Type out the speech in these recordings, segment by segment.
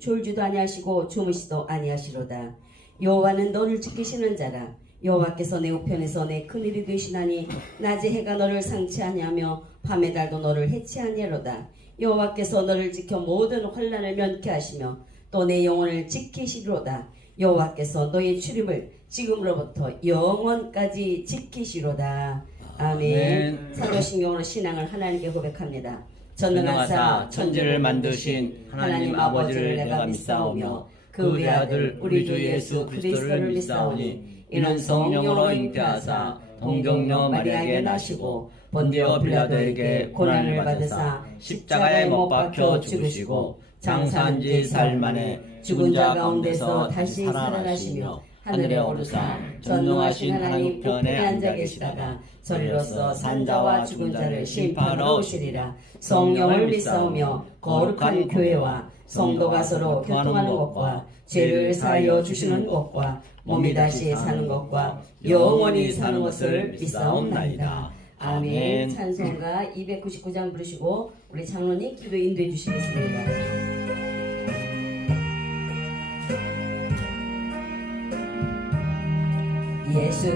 졸지도 아니하시고 주무시도 아니하시로다. 여호와는 너를 지키시는 자라. 여호와께서 내 우편에서 내 큰일이 되시나니 낮에 해가 너를 상치 아니하며 밤의 달도 너를 해치 아니하로다. 여호와께서 너를 지켜 모든 환난을 면케 하시며 또 내 영혼을 지키시리로다. 여호와께서 너의 출입을 지금으로부터 영원까지 지키시로다. 아멘. 사도신경으로 신앙을 하나님께 고백합니다. 전능하사 천지를 만드신 하나님 아버지를 내가 믿사오며 그 외아들 우리 주 예수 그리스도를 믿사오니 이는 성령으로 잉태하사 동정녀 마리아에게 나시고 본디오 빌라도에게 고난을 받으사 십자가에 못 박혀 죽으시고 장사한 지 사흘 만에 죽은 자 가운데서 다시 살아나시며 하늘에 오르사 전능하신 하나님 우편에 앉아 계시다가 저리로서 산자와 죽은 자를 심판하러 오시리라. 성령을 믿사오며 거룩한 교회와 성도가 서로 교통하는 것과 죄를 사하여 주시는 것과 몸이 다시 사는 것과 영원히 사는 것을 믿사옵나이다. 아멘. 찬송가 299장 부르시고 우리 장로님 기도 인도해 주시겠습니다.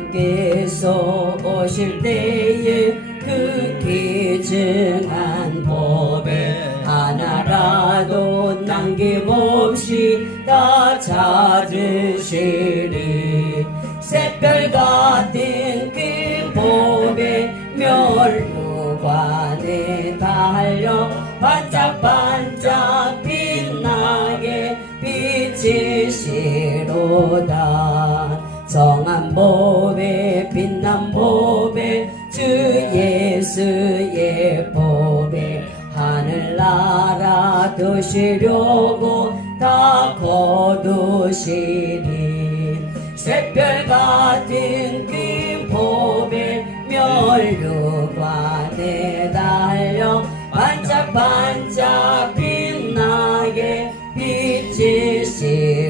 예수께서 오실 때에 그 기증한 법에 하나라도 남김없이 다 찾으시리. 샛별 같은 그 법에 멸류관에 달려 반짝반짝 빛나게 비치시로다. 정한 법에 빛난 법에 주 예수의 법에 하늘나라 드시려고 다 거두시리. 샛별 같은 그 법에 멸류관에 달려 반짝반짝 빛나게 비치시로다.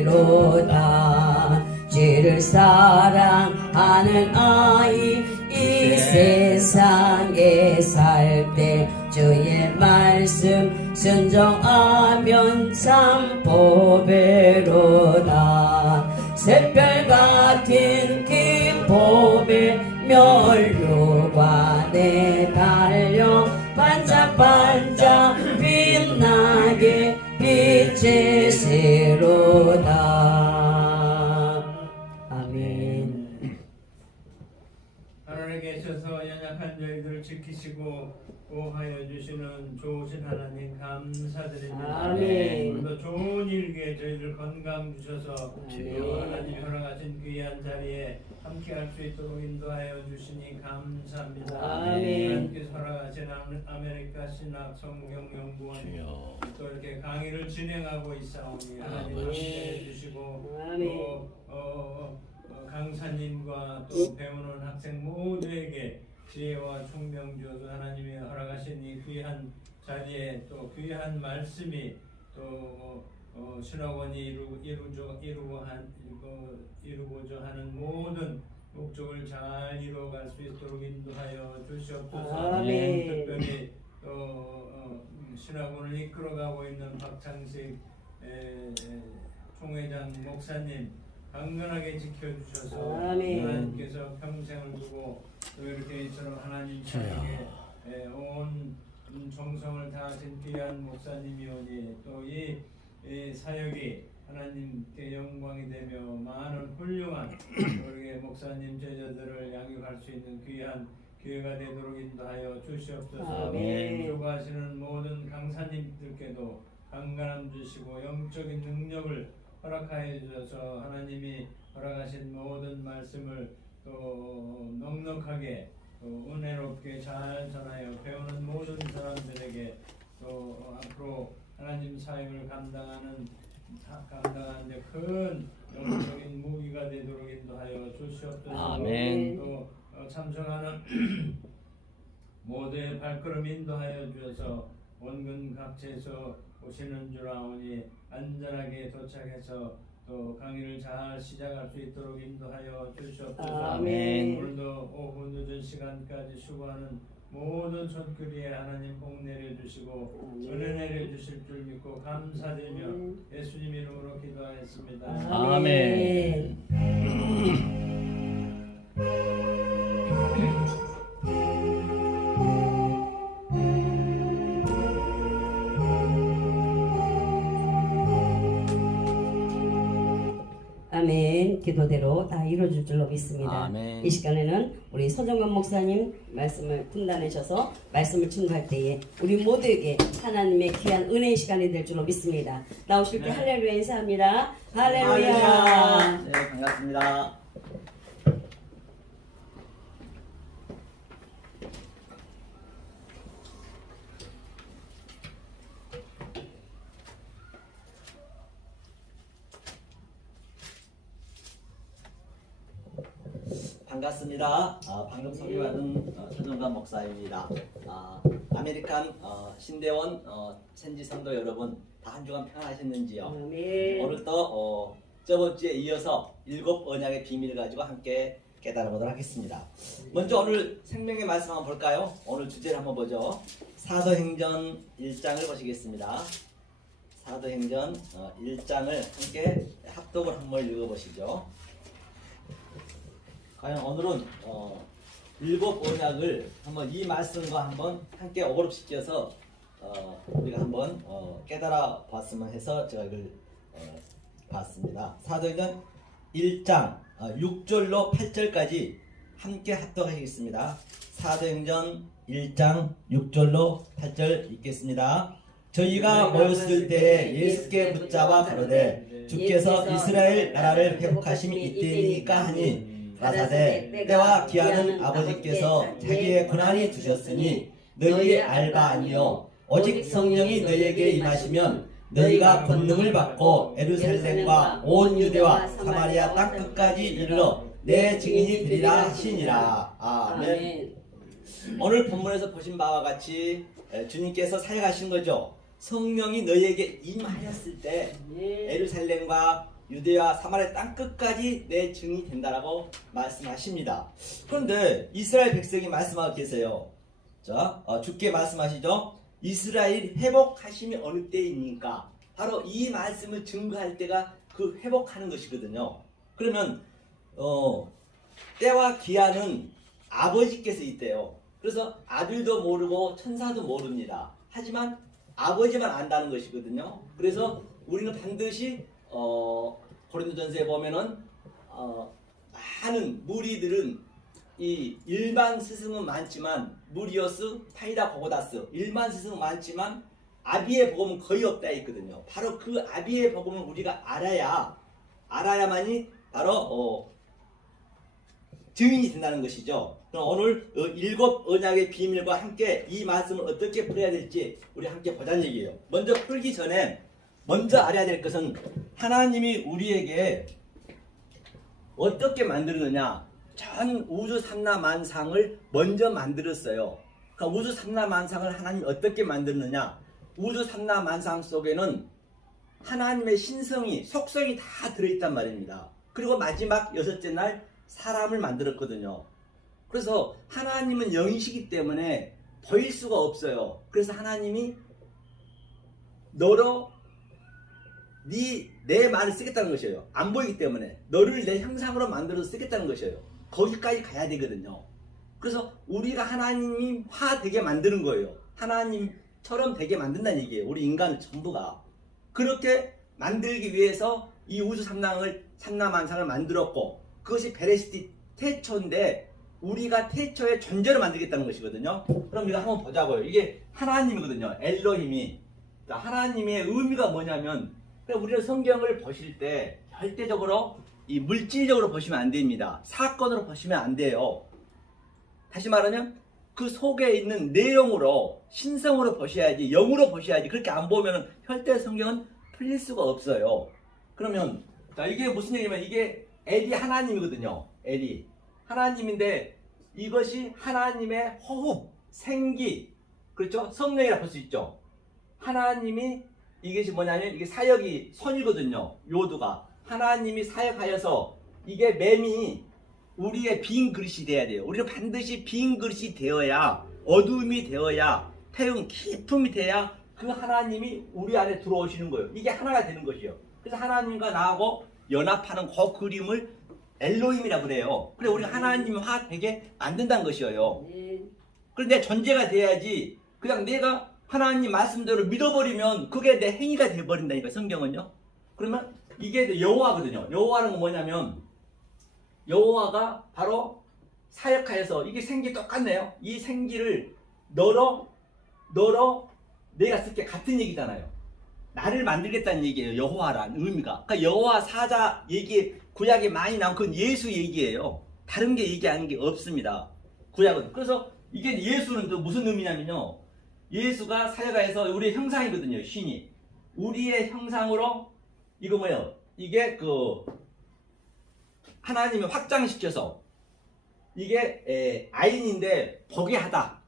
주를 사랑하는 아이 이 세상에 살 때 주의 말씀 순종하면 참 보배로다. 샛별 같은 그 법에 멸류관에 달려 반짝반짝 빛나게 비치시로다. 아멘. 하늘에 계셔서 연약한 저희들을 지키시고 보호하여 주시는 좋으신 하나님 감사드립니다. 아멘. 오늘도 좋은 일기에 저희들 건강 주셔서 아멘. 하나님 허락하신 귀한 자리에 함께 할 수 있도록 인도하여 주시니 감사합니다. 아멘. 하나님께서 허락하신 아메리카 신학 성경연구원이 또 이렇게 강의를 진행하고 있사오니 하나님 함께 해주시고 아멘. 또 강사님과 또 배우는 학생 모두에게 지혜와 총명 주어서 하나님의 허락하신 이 귀한 자리에 또 귀한 말씀이 또 신학원이 이루고자 하는 모든 목적을 잘 이루어갈 수 있도록 인도하여 주시옵소서. 아멘. 특별히 또 신학원을 이끌어가고 있는 박창식 총회장 목사님 강건하게 지켜주셔서 아멘. 하나님께서 평생을 두고 또 이렇게 이처럼 하나님 사역에 온 정성을 다하신 귀한 목사님이오니 또 이 사역이 하나님께 영광이 되며 많은 훌륭한 우리 목사님 제자들을 양육할 수 있는 귀한 기회가 되도록 인도하여 주시옵소서. 아멘. 수고하시는 모든 강사님들께도 강건함 주시고 영적인 능력을 허락하여 주셔서 하나님이 허락하신 모든 말씀을 또 넉넉하게 또 은혜롭게 잘 전하여 배우는 모든 사람들에게 또 앞으로 하나님 사역을 감당하는 큰 영적인 무기가 되도록 인도하여 주시옵소서. 아멘. 또 참석하는 모두의 발걸음 인도하여 주셔서 원근 각지에서 오시는 줄 아오니 안전하게 도착해서 또 강의를 잘 시작할 수 있도록 인도하여 주시옵소서. 아멘. 오늘도 오후 늦은 시간까지 수고하는 모든 손길에 하나님 복 내려주시고 은혜 내려주실 줄 믿고 감사드리며 예수님의 기도하겠습니다. 아멘. 아멘. 기도대로 다 이루어질 줄로 믿습니다. 아멘. 이 시간에는 우리 서정관 목사님 말씀을 분단하셔서 말씀을 증거할 때에 우리 모두에게 하나님의 귀한 은혜의 시간이 될 줄로 믿습니다. 나오실 때 네. 할렐루야 인사합니다. 할렐루야. 네, 반갑습니다. 반갑습니다. 방금 소개받은 서정관 목사입니다. 아메리칸 신대원 sen지 성도 여러분, 다 한 주간 평안하셨는지요? 아멘. 오늘도 저번 주에 이어서 7 언약의 비밀을 가지고 함께 깨달아 보도록 하겠습니다. 먼저 오늘 생명의 말씀 한번 볼까요? 오늘 주제를 한번 보죠. 사도행전 1장을 보시겠습니다. 사도행전 1장을 함께 합독을 한번 읽어보시죠. 과연 오늘은 7 언약을 한번 이 말씀과 한번 함께 어그룹시켜서 우리가 한번 깨달아 봤으면 해서 제가 이걸 봤습니다. 사도행전 1장 6절로 8절까지 함께 합독하시겠습니다. 사도행전 1장 6절로 8절 읽겠습니다. 저희가 모였을 때에 예수께 붙잡아 가로되 주께서 이스라엘 나라를 회복하심이 이때이니까 하니 가라사대 때와 기한은 아버지께서 자기의 권한이 두셨으니 너희의 알바 아니요 오직 성령이 너희에게 임하시면 너희가 권능을 받고 예루살렘과 온 유대와 사마리아 땅 끝까지 이르러 내 증인이 되리라 하시니라. 아멘. 오늘 본문에서 보신 바와 같이 주님께서 사역하신 거죠. 성령이 너희에게 임하였을 때 예루살렘과 유대와 사마리아 땅 끝까지 내 증인이 된다라고 말씀하십니다. 그런데 이스라엘 백성이 말씀하고 계세요. 자, 주께 말씀하시죠. 이스라엘 회복하심이 어느 때입니까? 바로 이 말씀을 증거할 때가 그 회복하는 것이거든요. 그러면 때와 기한은 아버지께서 있대요. 그래서 아들도 모르고 천사도 모릅니다. 하지만 아버지만 안다는 것이거든요. 그래서 우리는 반드시 고린도전서에 보면은 많은 무리들은 이 일반 스승은 많지만 무리오스, 파이다, 고고다스 일반 스승은 많지만 아비의 복음은 거의 없다 했거든요. 바로 그 아비의 복음을 우리가 알아야만이 바로 증인이 된다는 것이죠. 그럼 오늘 7 언약의 비밀과 함께 이 말씀을 어떻게 풀어야 될지 우리 함께 보자는 얘기예요. 먼저 풀기 전에 먼저 알아야 될 것은 하나님이 우리에게 어떻게 만들었느냐. 전 우주 삼라만상을 먼저 만들었어요. 그러니까 우주 삼라만상을 하나님이 어떻게 만들었느냐. 우주 삼라만상 속에는 하나님의 신성이, 속성이 다 들어있단 말입니다. 그리고 마지막 6째 날 사람을 만들었거든요. 그래서 하나님은 영이시기 때문에 보일 수가 없어요. 그래서 하나님이 너로 내 말을 쓰겠다는 것이에요. 안 보이기 때문에 너를 내 형상으로 만들어서 쓰겠다는 것이에요. 거기까지 가야 되거든요. 그래서 우리가 하나님화 되게 만드는 거예요. 하나님처럼 되게 만든다는 얘기예요. 우리 인간을 전부가 그렇게 만들기 위해서 이 우주 삼라만상을 만들었고, 그것이 베레시티 태초인데 우리가 태초의 존재를 만들겠다는 것이거든요. 그럼 우리가 한번 보자고요. 이게 하나님이거든요. 엘로힘이. 하나님의 의미가 뭐냐면, 우리가 성경을 보실 때 절대적으로 이 물질적으로 보시면 안 됩니다. 사건으로 보시면 안 돼요. 다시 말하면 그 속에 있는 내용으로, 신성으로 보셔야지, 영으로 보셔야지. 그렇게 안 보면 절대 성경은 풀릴 수가 없어요. 그러면 이게 무슨 얘기냐면, 이게 엘이 하나님이거든요. 엘이 하나님인데 이것이 하나님의 호흡, 생기, 그렇죠? 성령이라 볼 수 있죠. 하나님이, 이것이 뭐냐면 이게 사역이 손이거든요. 요두가 하나님이 사역하여서 이게 맴이 우리의 빈 그릇이 돼야 돼요. 우리는 반드시 빈 그릇이 되어야, 어두움이 되어야, 태움 깊음이 돼야 그 하나님이 우리 안에 들어오시는 거예요. 이게 하나가 되는 것이요. 그래서 하나님과 나하고 연합하는 그 그림을 엘로힘이라고 그래요. 그래 우리가 하나님화 되게 만든다는 것이에요. 그런데 존재가 돼야지 그냥 내가 하나님 말씀대로 믿어버리면 그게 내 행위가 돼버린다니까 성경은요. 그러면 이게 여호와거든요. 여호와는 뭐냐면 여호와가 바로 사역하여서 이게 생기 똑같네요. 이 생기를 너로 내가 쓸게 같은 얘기잖아요. 나를 만들겠다는 얘기예요. 여호와라는 의미가. 그러니까 여호와 사자 얘기 구약에 많이 나온 그건 예수 얘기예요. 다른 게 얘기하는 게 없습니다. 구약은. 그래서 이게 예수는 또 무슨 의미냐면요. 예수가 사역하여서 우리의 형상이거든요. 신이. 우리의 형상으로 이거 뭐예요? 이게 그 하나님이 확장시켜서 이게 아인인데 보게 하다.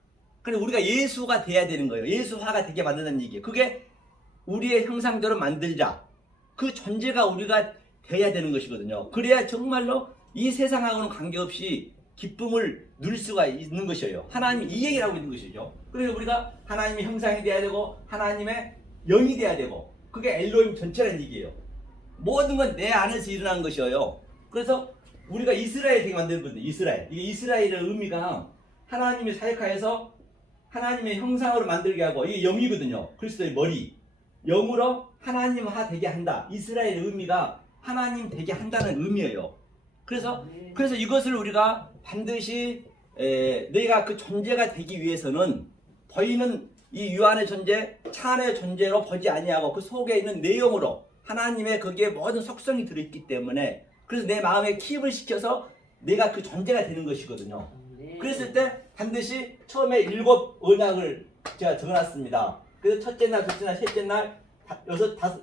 그래 우리가 예수가 돼야 되는 거예요. 예수화가 되게 만든다는 얘기예요. 그게 우리의 형상대로 만들자. 그 존재가 우리가 돼야 되는 것이거든요. 그래야 정말로 이 세상하고는 관계없이 기쁨을 누릴 수가 있는 것이에요. 하나님이 이 얘기를 하고 있는 것이죠. 그래서 우리가 하나님의 형상이 돼야 되고 하나님의 영이 돼야 되고 그게 엘로힘 전체라는 얘기예요. 모든 건 내 안에서 일어난 것이에요. 그래서 우리가 이스라엘 되게 만들거든요. 이스라엘. 이게 이스라엘의 의미가 하나님의 사역하여서 하나님의 형상으로 만들게 하고 이게 영이거든요. 그리스도의 머리. 영으로 하나님화 되게 한다. 이스라엘의 의미가 하나님 되게 한다는 의미예요. 그래서 이것을 우리가 반드시 내가 그 존재가 되기 위해서는 보이는 이 유한의 존재, 차 안의 존재로 보지 아니하고 그 속에 있는 내용으로 하나님의 거기에 모든 속성이 들어있기 때문에 그래서 내 마음에 킵을 시켜서 내가 그 존재가 되는 것이거든요. 그랬을 때 반드시 처음에 7 언약을 제가 적어놨습니다. 그래서 첫째 날, 둘째 날, 셋째 날,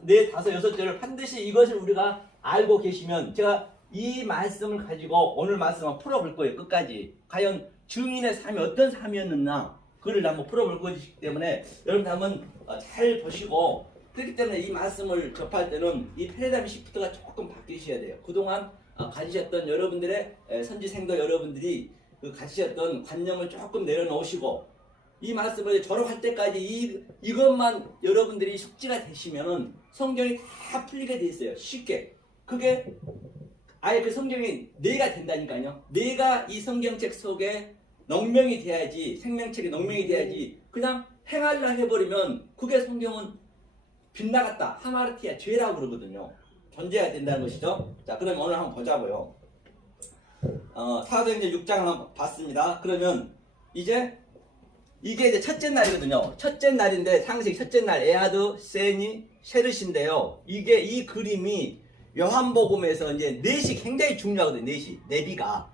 네, 다섯, 여섯째를 반드시 이것을 우리가 알고 계시면 제가 이 말씀을 가지고 오늘 말씀을 풀어볼 거예요. 끝까지. 과연 증인의 삶이 어떤 삶이었느냐 그를 한번 풀어볼 것이기 때문에 여러분 한번 잘 보시고 그렇기 때문에 이 말씀을 접할 때는 이 패러다임 시프트가 조금 바뀌셔야 돼요. 그동안 가지셨던 여러분들의 선지생도 여러분들이 그 가지셨던 관념을 조금 내려놓으시고 이 말씀을 졸업할 때까지 이것만 여러분들이 숙지가 되시면은 성경이 다 풀리게 돼 있어요. 쉽게. 그게 아예 그 성경이 뇌가 된다니까요. 내가 이 성경책 속에 농명이 돼야지 생명책이 농명이 돼야지 그냥 행하려 해버리면 그게 성경은 빗나갔다. 하마르티아 죄라고 그러거든요. 존재해야 된다는 것이죠. 자, 그럼 오늘 한번 보자고요. 사도행전 6장 한번 봤습니다. 그러면 이제 이게 이제 첫째 날이거든요. 첫째 날인데 상식 첫째 날 에아드, 세니, 쉐르신데요. 이게 이 그림이 요한복음에서 이제 넷이 굉장히 중요하거든요. 넷이 네비가.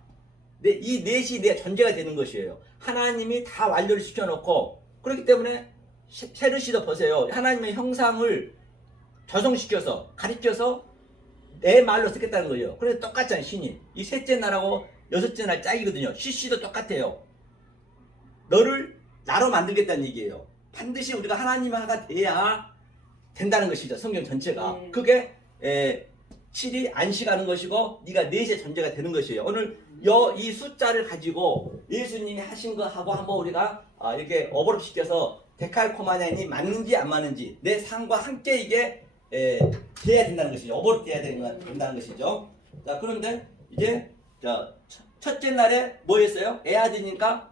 이 넷이 내 존재가 되는 것이에요. 하나님이 다 완료를 시켜놓고 그렇기 때문에 쉐르시도 보세요. 하나님의 형상을 조성시켜서 가르쳐서 내 말로 쓰겠다는 거예요. 그래서 똑같잖아요. 신이. 이 셋째 날하고 여섯째 날 짝이거든요. 시시도 똑같아요. 너를 나로 만들겠다는 얘기예요. 반드시 우리가 하나님화가 돼야 된다는 것이죠. 성경 전체가. 그게 7이 안식하는 것이고 네가 넷의 존재가 되는 것이에요. 오늘 이 숫자를 가지고 예수님이 하신 거하고 한번 우리가 이렇게 어버럽 시켜서 데칼코마니아니 맞는지 안 맞는지 내 삶과 함께 이게 돼야 된다는 것이죠. 어버럽 돼야 된다는 것이죠. 자, 그런데 이제 첫째 날에 뭐였어요? 에아드니까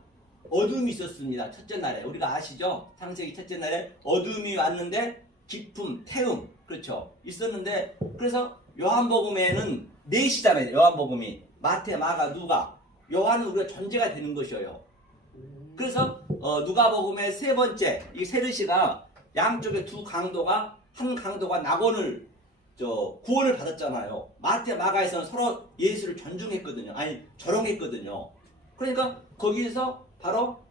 어둠이 있었습니다. 첫째 날에 우리가 아시죠? 창세기 첫째 날에 어둠이 왔는데 기쁨, 태움 그렇죠? 있었는데 그래서 요한복음에는 넷이잖아요. 요한복음이 마태, 마가, 누가 요한은 우리가 존재가 되는 것이에요. 그래서 누가복음의 세 번째 이 세르시가 양쪽에 두 강도가 한 강도가 낙원을 구원을 받았잖아요. 마태, 마가에서는 서로 예수를 존중했거든요. 아니 조롱했거든요. 그러니까 거기서 바로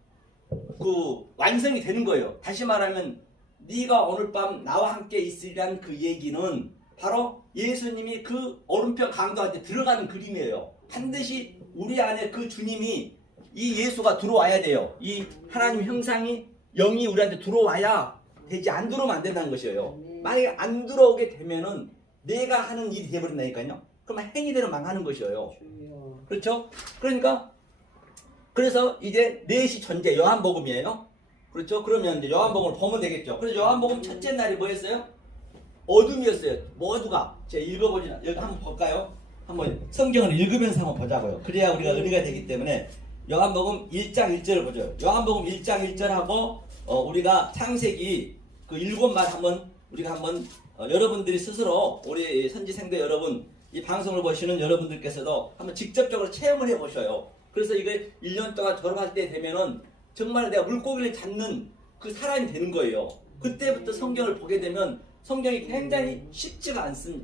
그 완성이 되는 거예요. 다시 말하면 네가 오늘 밤 나와 함께 있으리란 그 얘기는 바로 예수님이 그 오른편 강도한테 들어가는 그림이에요. 반드시 우리 안에 그 주님이 이 예수가 들어와야 돼요. 이 하나님 형상이 영이 우리한테 들어와야 되지. 안 들어오면 안 된다는 것이에요. 만약에 안 들어오게 되면은 내가 하는 일이 되어버린다니까요. 그러면 행위대로 망하는 것이에요. 그렇죠? 그러니까 그래서 이제 넷이 존재 요한복음이에요. 그렇죠? 그러면 이제 요한복음을 보면 되겠죠. 그래서 요한복음 첫째 날이 뭐였어요? 어둠이었어요. 모두가. 제가 읽어보지, 여기 한번 볼까요? 한번 성경을 읽으면서 한번 보자고요. 그래야 우리가 의리가 되기 때문에 요한복음 1장 1절을 보죠. 요한복음 1장 1절하고 우리가 창세기 그 7말 한번 우리가 한번 여러분들이 스스로 우리 선지생들 여러분 이 방송을 보시는 여러분들께서도 한번 직접적으로 체험을 해 보셔요. 그래서 이게 1년 동안 졸업할 때 되면은 정말 내가 물고기를 잡는 그 사람이 되는 거예요. 그때부터 성경을 보게 되면 성경이 굉장히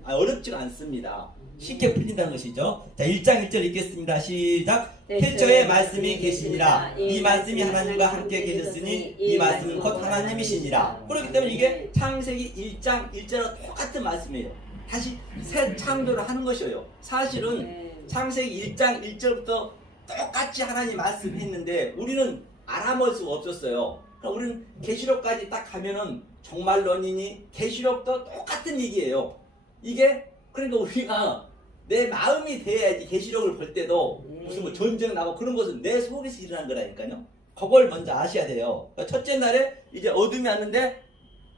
어렵지가 않습니다. 쉽게 풀린다는 것이죠. 자, 1장 1절 읽겠습니다. 시작. 태초에 말씀이 계시니라. 이 말씀이 하나님과 함께 계셨으니 이 말씀은 곧 하나님이시니라. 그렇기 때문에 이게 창세기 1장 1절과 똑같은 말씀이에요. 다시 새 창조를 하는 것이에요. 사실은 창세기 1장 1절부터 똑같이 하나님 말씀했는데 우리는 알아볼 수가 없었어요. 우리는 계시록까지 딱 가면은 정말론이니 계시록도 똑같은 얘기예요. 이게 그러니까 우리가 내 마음이 돼야지 계시록을 볼 때도 무슨 뭐 전쟁 나고 그런 것은 내 속에서 일어난 거라니까요. 그걸 먼저 아셔야 돼요. 그러니까 첫째 날에 이제 어둠이 왔는데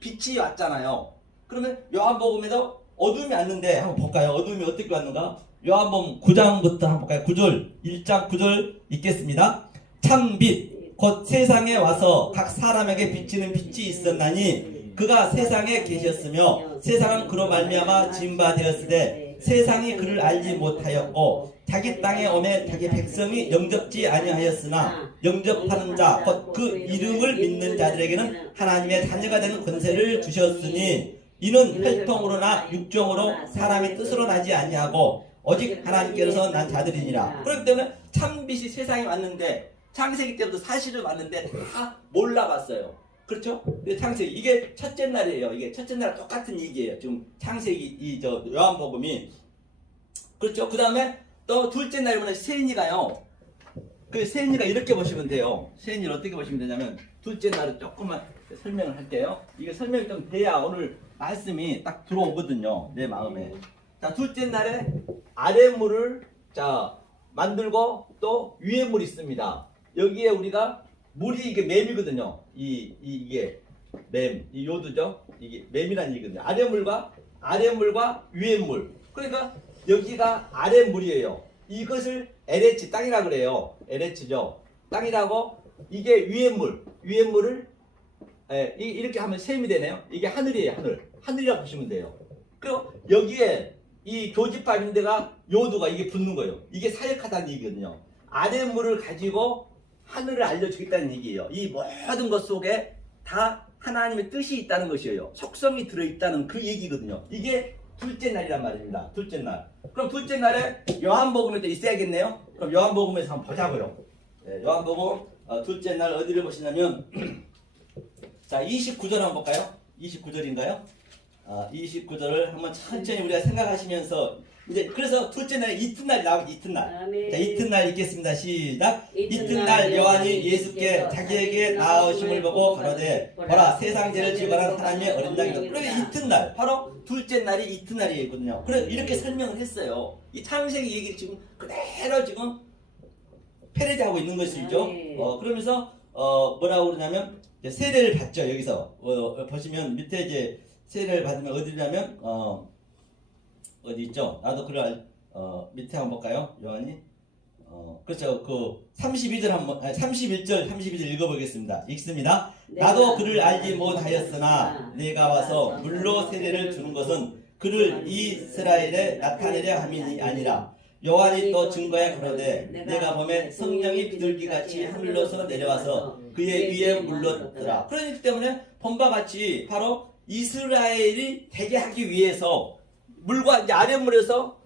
빛이 왔잖아요. 그러면 요한복음에도 어둠이 왔는데 한번 볼까요? 어둠이 어떻게 왔는가? 요한복음 9장부터 한번 볼까요? 9절 1장 9절 읽겠습니다. 참빛 곧 세상에 와서 각 사람에게 비치는 빛이 있었나니 그가 세상에 계셨으며 세상은 그로 말미암아 지은 바 되었으되 세상이 그를 알지 못하였고 자기 땅에 오매 자기 백성이 영접지 아니하였으나 영접하는 자 곧 그 이름을 믿는 자들에게는 하나님의 자녀가 되는 권세를 주셨으니 이는 혈통으로나 육정으로 사람의 뜻으로 나지 아니하고 오직 하나님께로서 난 자들이니라. 그렇기 때문에 참빛이 세상에 왔는데 창세기 때부터 사실은 왔는데 다 몰라봤어요. 그렇죠? 창세기 이게 첫째 날이에요. 이게 첫째 날 똑같은 얘기예요. 지금 창세기 요한복음이 그렇죠? 그 다음에 또 둘째 날이면 세인이가요. 그 세인이가 이렇게 보시면 돼요. 세인이를 어떻게 보시면 되냐면 둘째 날은 조금만 설명을 할게요. 이게 설명이 좀 돼야 오늘 말씀이 딱 들어오거든요. 내 마음에. 자, 둘째 날에 아랫물을 자 만들고 또 위에 물이 있습니다. 여기에 우리가 물이 이게 맴이거든요. 이게 맴, 이 요두죠. 이게 맴이라는 얘기거든요. 아랫물과 위에 물. 그러니까 여기가 아랫물이에요. 이것을 LH 땅이라 그래요. LH죠. 땅이라고 이게 위에 물을 이렇게 하면 셈이 되네요. 이게 하늘이에요. 하늘이라고 보시면 돼요. 그리고 여기에 이 교집합 있는 데가 요두가 이게 붙는 거예요. 이게 사역하다는 얘기거든요. 아랫물을 가지고 하늘을 알려주겠다는 얘기예요. 이 모든 것 속에 다 하나님의 뜻이 있다는 것이에요. 속성이 들어있다는 그 얘기거든요. 이게 둘째 날이란 말입니다. 둘째 날. 그럼 둘째 날에 요한복음에도 있어야겠네요. 그럼 요한복음에서 한번 보자고요. 네, 요한복음 둘째 날 어디를 보시냐면 자 29절 한번 볼까요? 29절인가요? 29절을 한번 천천히 우리가 생각하시면서 이제 그래서 둘째 날에 이튿날이 나오죠. 이튿날. 자, 이튿날 읽겠습니다. 시작. 이튿날 요한이 예수께 자기에게 나으심을 보고 가로되 보라 세상 죄를 지어가는 하나님의 어린 양이다. 그러니까 이튿날 바로 둘째 날이 이튿날이거든요. 그래서 이렇게 설명을 했어요. 이 창세기 얘기를 지금 그대로 지금 패러디하고 있는 것이죠. 그러면서 뭐라고 그러냐면 세례를 받죠. 여기서 보시면 밑에 이제 세례를 받으면 어디냐면 어디 있죠? 나도 그걸 밑에 한번 볼까요? 요한이 그렇죠. 그 32절 한번 31절 32절 읽어보겠습니다. 읽습니다. 나도 그를 알지 못하였으나 내가 와서 물로 세례를 주는 것은 그를 이스라엘에 나타내려 함이 아니라 요한이 또 증거에 가로되 내가 보매 성령이 비둘기같이 하늘로서 내려와서 그의 위에 물렀더라. 그렇기 때문에 본바 같이 바로 이스라엘이 되게 하기 위해서 물과 이제 아랫물에서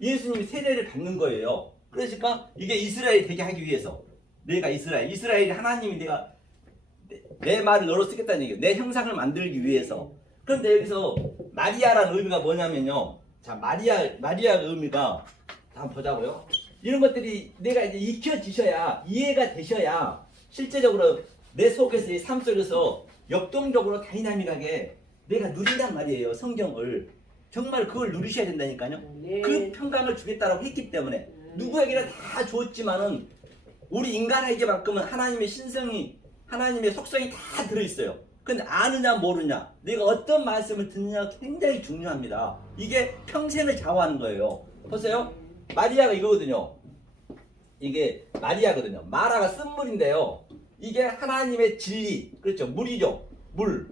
예수님이 세례를 받는 거예요. 그러니까 이게 이스라엘이 되게 하기 위해서 내가 이스라엘이 하나님이 내가 내 말을 너로 쓰겠다는 얘기예요. 내 형상을 만들기 위해서. 그런데 여기서 마리아라는 의미가 뭐냐면요. 자, 마리아 의미가 한번 보자고요. 이런 것들이 내가 이제 익혀지셔야 이해가 되셔야 실제적으로 내 속에서 이 삶 속에서 역동적으로 다이나믹하게 내가 누린단 말이에요. 성경을 정말 그걸 누리셔야 된다니까요. 그 평강을 주겠다라고 했기 때문에 누구에게나 다 줬지만은 우리 인간에게만큼은 하나님의 신성이 하나님의 속성이 다 들어있어요. 근데 아느냐 모르냐, 내가 어떤 말씀을 듣느냐가 굉장히 중요합니다. 이게 평생을 좌우하는 거예요. 보세요. 마리아가 이거거든요. 이게 마리아거든요. 마라가 쓴물인데요. 이게 하나님의 진리, 그렇죠? 물이죠. 물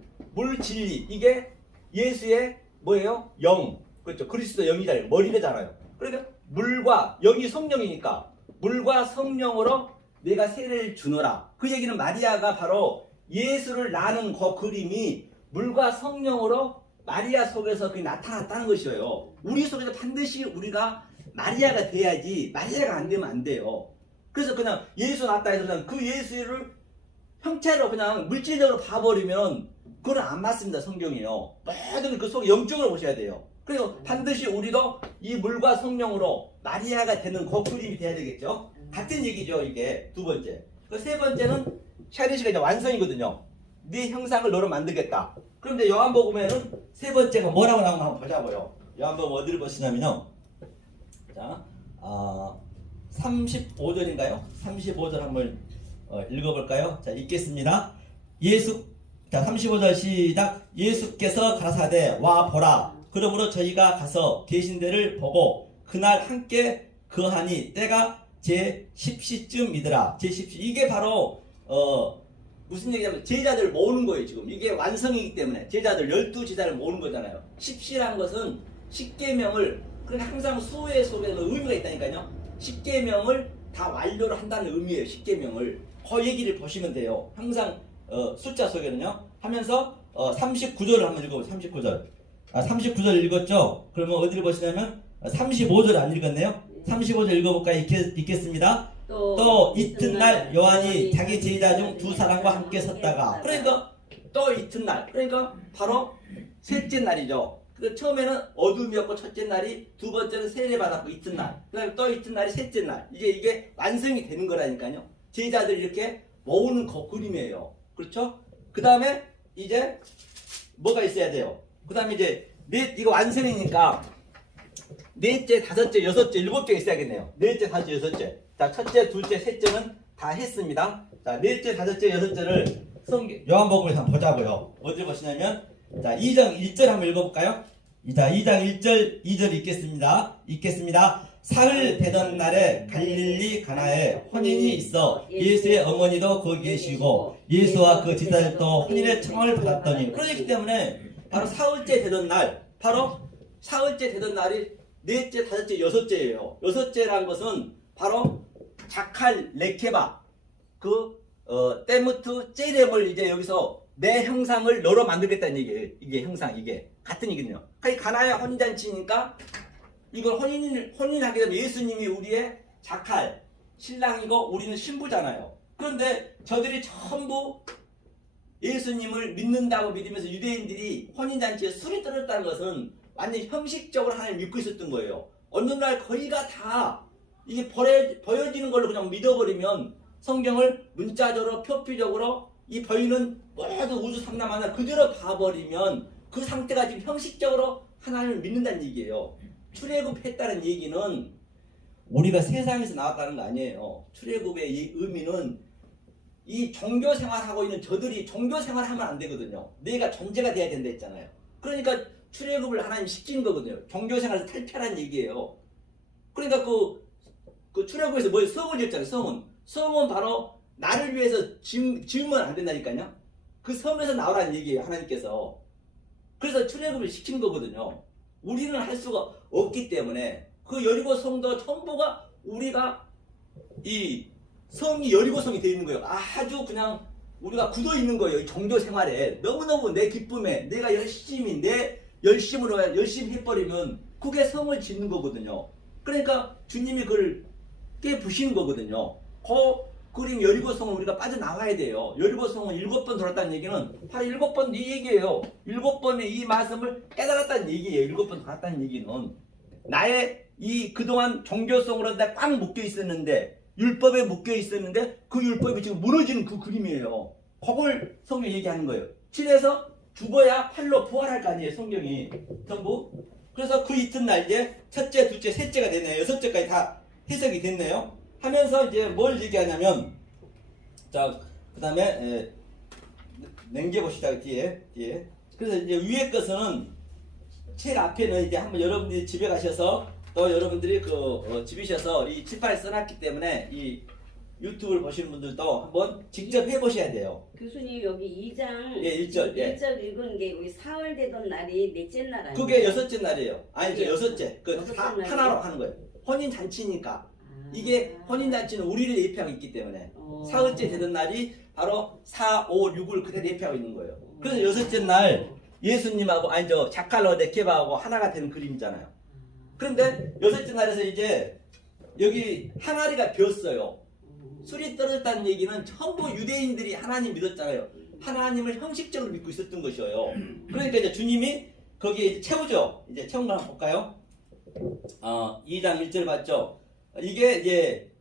진리. 이게 예수의 뭐예요? 영, 그렇죠? 그리스도 영이잖아요. 머리잖아요. 그러니까 물과 영이 성령이니까 물과 성령으로 내가 세례를 주노라. 그 얘기는 마리아가 바로 예수를 낳는 그 그림이 물과 성령으로 마리아 속에서 그게 나타났다는 것이에요. 우리 속에서 반드시 우리가 마리아가 돼야지, 마리아가 안 되면 안 돼요. 그래서 그냥 예수 낳았다 해서 그냥 그 예수를 형체로 그냥 물질적으로 봐버리면 그건 안 맞습니다. 성경이요. 모든 그 속에 영적으로 보셔야 돼요. 그리고 반드시 우리도 이 물과 성령으로 마리아가 되는 그 그림이 돼야 되겠죠. 같은 얘기죠. 이게 두 번째. 그 세 번째는 샤리시가 이제 완성이거든요. 네 형상을 너로 만들겠다. 그럼 이제 요한복음에는 세 번째가 뭐라고 나오나 한번 보자고요. 요한복음 어디를 보시냐면요. 자, 35절인가요? 35절 한번 읽어볼까요? 자, 읽겠습니다. 자, 35절 시작. 예수께서 가라사대 와 보라. 그러므로 저희가 가서 계신 데를 보고 그날 함께 거하니 때가 제 10시쯤이더라. 제 10시. 이게 바로 무슨 얘기냐면 제자들 모으는 거예요. 지금 이게 완성이기 때문에 제자들 12제자를 모으는 거잖아요. 10시라는 것은 10계명을, 그러니까 항상 수회 속에는 의미가 있다니까요. 10계명을 다 완료를 한다는 의미예요. 10계명을. 그 얘기를 보시면 돼요. 항상 숫자 속에는요. 하면서 39절을 한번 읽어보세요. 39절. 39절 읽었죠? 그러면 어디를 보시냐면 35절 안 읽었네요. 35절 읽어볼까요? 읽겠습니다. 또 이튿날 요한이 자기 제자 중 두 사람과 함께 섰다가, 그러니까 또 이튿날, 그러니까 바로 셋째 날이죠. 그 처음에는 어둠이었고 첫째 날이, 두 번째는 세례 받았고 이튿날, 그다음에 또 이튿날이 셋째 날. 이게 완성이 되는 거라니까요. 제자들 이렇게 모으는 그 그림이에요. 그렇죠? 그 다음에 이제 뭐가 있어야 돼요? 그 다음에 이제 이거 완성이니까 넷째, 다섯째, 여섯째, 일곱째 있어야겠네요. 넷째, 다섯째, 여섯째. 자, 첫째, 둘째, 셋째는 다 했습니다. 자, 넷째, 다섯째, 여섯째를 요한복음에서 한번 보자고요. 어디 보시냐면, 자, 2장 1절 한번 읽어볼까요? 자, 2장 1절, 2절 읽겠습니다. 사흘 되던 날에 갈릴리 가나에 혼인이 있어 예수의 어머니도 거기 계시고 예수와 그 제자들도 혼인의 청을 받았더니, 그렇기 때문에 바로 사흘째 되던 날, 바로 사흘째 되던 날이 넷째, 다섯째, 여섯째예요. 여섯째라는 것은 바로 자칼 레케바, 때무트 제렘을 이제 여기서 내 형상을 너로 만들겠다는 얘기예요. 이게 형상, 이게 같은 얘기거든요. 가나의 혼인잔치니까 이걸 혼인하게 되면 예수님이 우리의 자칼, 신랑이고 우리는 신부잖아요. 그런데 저들이 전부 예수님을 믿는다고 믿으면서 유대인들이 혼인잔치에 술이 떨어졌다는 것은 완전히 형식적으로 하나님을 믿고 있었던 거예요. 어느 날 거의가 다 이게 보여지는 걸로 그냥 믿어버리면, 성경을 문자적으로 표피적으로 이 보이는 모든 우주 상담하나 그대로 봐버리면 그 상태가 지금 형식적으로 하나님을 믿는다는 얘기예요. 출애굽했다는 얘기는 우리가 세상에서 나왔다는 거 아니에요. 출애굽의 이 의미는 이 종교 생활하고 있는 저들이 종교 생활하면 안 되거든요. 내가 존재가 돼야 된다 했잖아요. 그러니까 출애굽을 하나님 시키는 거거든요. 종교 생활에서 탈피하라는 얘기예요. 그러니까 그 출애굽에서 뭐 성을 지었잖아요. 성은 바로 나를 위해서 지으면 안 된다니까요. 그 섬에서 나오라는 얘기예요. 하나님께서. 그래서 출애굽을 시키는 거거든요. 우리는 할 수가 없기 때문에 그 여리고 성도 전부가 우리가 이 성이 여리고 성이 되어 있는 거예요. 아주 그냥 우리가 굳어 있는 거예요. 이 종교 생활에 너무너무 내 기쁨에 내가 열심히 내 열심으로 열심히 해버리면 그게 성을 짓는 거거든요. 그러니까 주님이 그걸 깨부시는 거거든요. 그 그림 여리고성을 우리가 빠져나와야 돼요. 여리고성은 7번 돌았다는 얘기는 바로 7번 이 얘기예요. 7번의 이 말씀을 깨달았다는 얘기예요. 7번 돌았다는 얘기는 나의 이 그동안 종교성으로 내가 꽉 묶여 있었는데, 율법에 묶여 있었는데 그 율법이 지금 무너지는 그 그림이에요. 그걸 성경이 얘기하는 거예요. 칠해서 죽어야 팔로 부활할 거 아니에요. 성경이 전부. 그래서 그 이튿날 이제 첫째, 둘째, 셋째가 됐네요. 여섯째까지 다 해석이 됐네요. 하면서 이제 뭘 얘기하냐면, 자, 그다음에 남겨보시다 뒤에. 그래서 이제 위에 것은 제일 앞에는 이제 한번 여러분들이 집에 가셔서 또 여러분들이 집이셔서 이 칠판에 써놨기 때문에 이 유튜브를 보시는 분들도 한번 직접 해보셔야 돼요. 교수님 여기 2장 예, 1절. 예. 1절 읽은 게 우리 사흘 되던 날이 넷째 날 아니에요? 그게 여섯째 날이에요. 아니죠, 예. 여섯째. 여섯째 날이에요? 하나로 하는 거예요. 혼인 잔치니까. 아. 이게 혼인 잔치는 우리를 예표하고 있기 때문에 사흘째 되던 날이 바로 4, 5, 6을 그대로 예표하고 있는 거예요. 그래서 여섯째 날 예수님하고 아니죠 자칼로 네케바하고 하나가 되는 그림이잖아요. 그런데 여섯째 날에서 이제 여기 항아리가 비었어요. 술이 떨어졌다는 얘기는 전부 유대인들이 하나님 믿었잖아요. 하나님을 형식적으로 믿고 있었던 것이에요. 그러니까 이제 주님이 거기에 이제 채우죠. 이제 채운 거 한번 볼까요? 2장 1절 봤죠? 이게 이제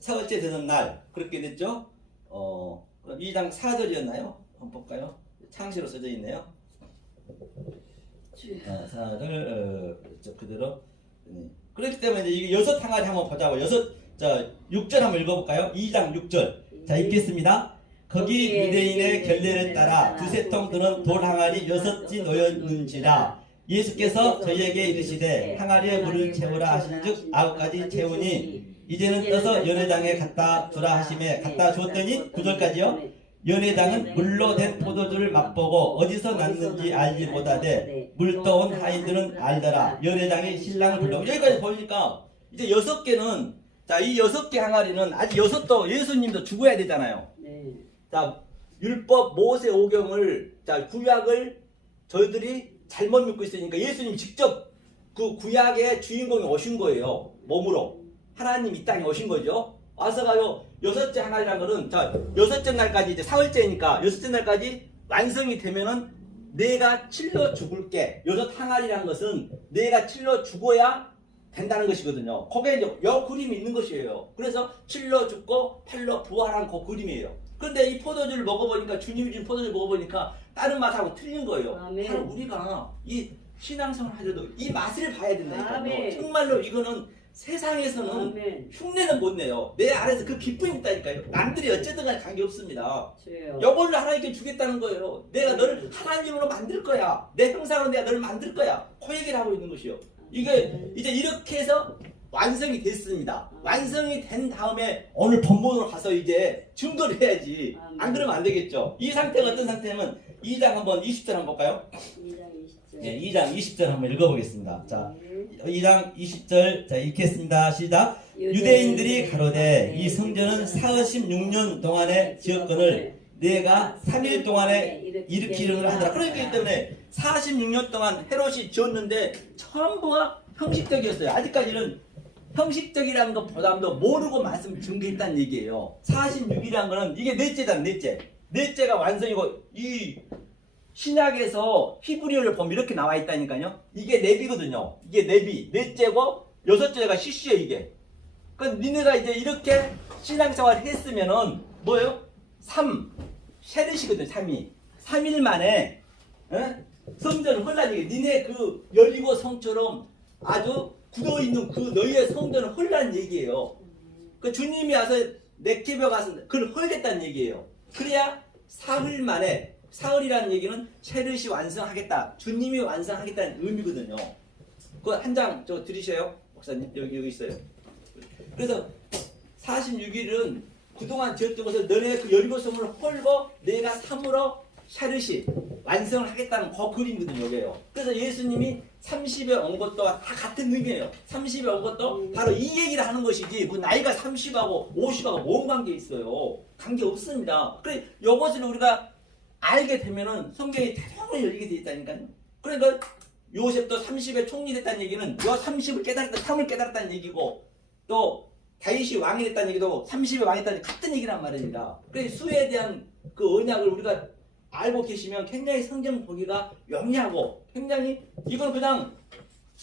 사흘째 되는 날 그렇게 됐죠? 그럼 2장 4절이었나요? 한번 볼까요? 창시로 써져 있네요. 4절 그대로. 그렇기 때문에 이게 여섯 항아리 한번 보자고. 6절 한번 읽어볼까요? 2장 6절. 자 읽겠습니다. 거기 유대인의 결례를 따라 두세 통 드는 돌 항아리 6지 놓였는지라 예수께서 저희에게 이르시되 항아리에 물을 채우라 하신즉 9가지 채우니 이제는 떠서 연회장에 갖다 주라 하심에 갖다 주었더니 9절까지요. 연회장은 물로 된 포도주를 맛보고 어디서 났는지 알지 못하되 물 떠온 하인들은 알더라. 연회장이 신랑을 불러. 여기까지 보니까 이제 6개는 자, 이 6개 항아리는 아직 6도 예수님도 죽어야 되잖아요. 네. 자, 율법 모세 오경을 자, 구약을 저희들이 잘못 믿고 있으니까 예수님 직접 그 구약의 주인공이 오신 거예요. 몸으로. 하나님 이 땅에 오신 거죠. 와서 가요. 6째 항아리라는 거는 자, 6째 날까지 이제 사흘째니까 6째 날까지 완성이 되면은 내가 칠러 죽을게. 6 항아리라는 것은 내가 칠러 죽어야 된다는 것이거든요. 거기에 이제 여 그림이 있는 것이에요. 그래서 칠러 죽고 팔러 부활한 그 그림이에요. 그런데 이 포도주를 먹어보니까 주님이 준 포도주를 먹어보니까 다른 맛하고 틀린 거예요. 아멘. 바로 우리가 이 신앙생활 하려도 이 맛을 봐야 된다니까요. 아멘. 정말로 이거는 세상에서는 아멘. 흉내는 못 내요. 내 안에서 그 기쁨이 있다니까요. 남들이 어쨌든 간에 관계없습니다. 저요. 이걸로 하나님께 주겠다는 거예요. 내가 너를 하나님으로 만들 거야. 내 형상으로 내가 너를 만들 거야. 그 얘기를 하고 있는 것이요. 이게 이제 이렇게 해서 완성이 됐습니다. 완성이 된 다음에 오늘 본문으로 가서 이제 증거를 해야지. 안 그러면 안 되겠죠. 이 상태가 어떤 상태냐면 2장 한번 20절 한번 볼까요? 2장 20절. 네, 2장 20절 한번 읽어보겠습니다. 자, 2장 20절 자 읽겠습니다. 시작. 유대인들이 가로되 이 성전은 46년 동안의 지었건을 내가 3일 동안에 일으키려고 하더라. 그러니까 때문에 46년 동안 헤롯이 지었는데 전부가 형식적이었어요. 아직까지는 형식적이라는 것보다도 모르고 말씀 증거했다는 얘기예요. 46이라는 거는 이게 넷째잖아. 넷째가 완성이고 이 신약에서 히브리어를 보면 이렇게 나와 있다니까요. 이게 네비거든요. 이게 네비. 넷째고 여섯째가 시시에 이게. 그러니까 니네가 이제 이렇게 신앙생활을 했으면은 뭐예요? 3쉐릿이거든. 3일 만에 성전을 혼란이게 니네 그 여리고 성처럼 아주 굳어있는 그 너희의 성전을 헐란 얘기예요. 그 주님이 와서 네케베 가서 그걸 헐겠다는 얘기예요. 그래야 사흘 만에 사흘이라는 얘기는 쉐릿이 완성하겠다. 주님이 완성하겠다는 의미거든요. 그거 한 장 저 드리셔요. 목사님 여기 있어요. 그래서 46일은 그동안 지었던 것을 너네 그 여리고성을 헐고 내가 삼으로 샤르시 완성을 하겠다는 그 그림이거든요. 여기에요. 그래서 예수님이 30에 온 것도 다 같은 의미예요. 30에 온 것도 바로 이 얘기를 하는 것이지 뭐 나이가 30하고 50하고 뭔 관계 있어요. 관계 없습니다. 그래 이것을 우리가 알게 되면은 성경이 대성을 열리게 돼 있다니까요. 그러니까 요셉도 30에 총리 됐다는 얘기는 요 30을 깨달았다, 3을 깨달았다는 얘기고 또 다윗이 왕이 됐다는 얘기도 30에 왕이 됐다는 같은 얘기란 말입니다. 그래서 수에 대한 그 언약을 우리가 알고 계시면 굉장히 성경 보기가 영리하고 굉장히 이건 그냥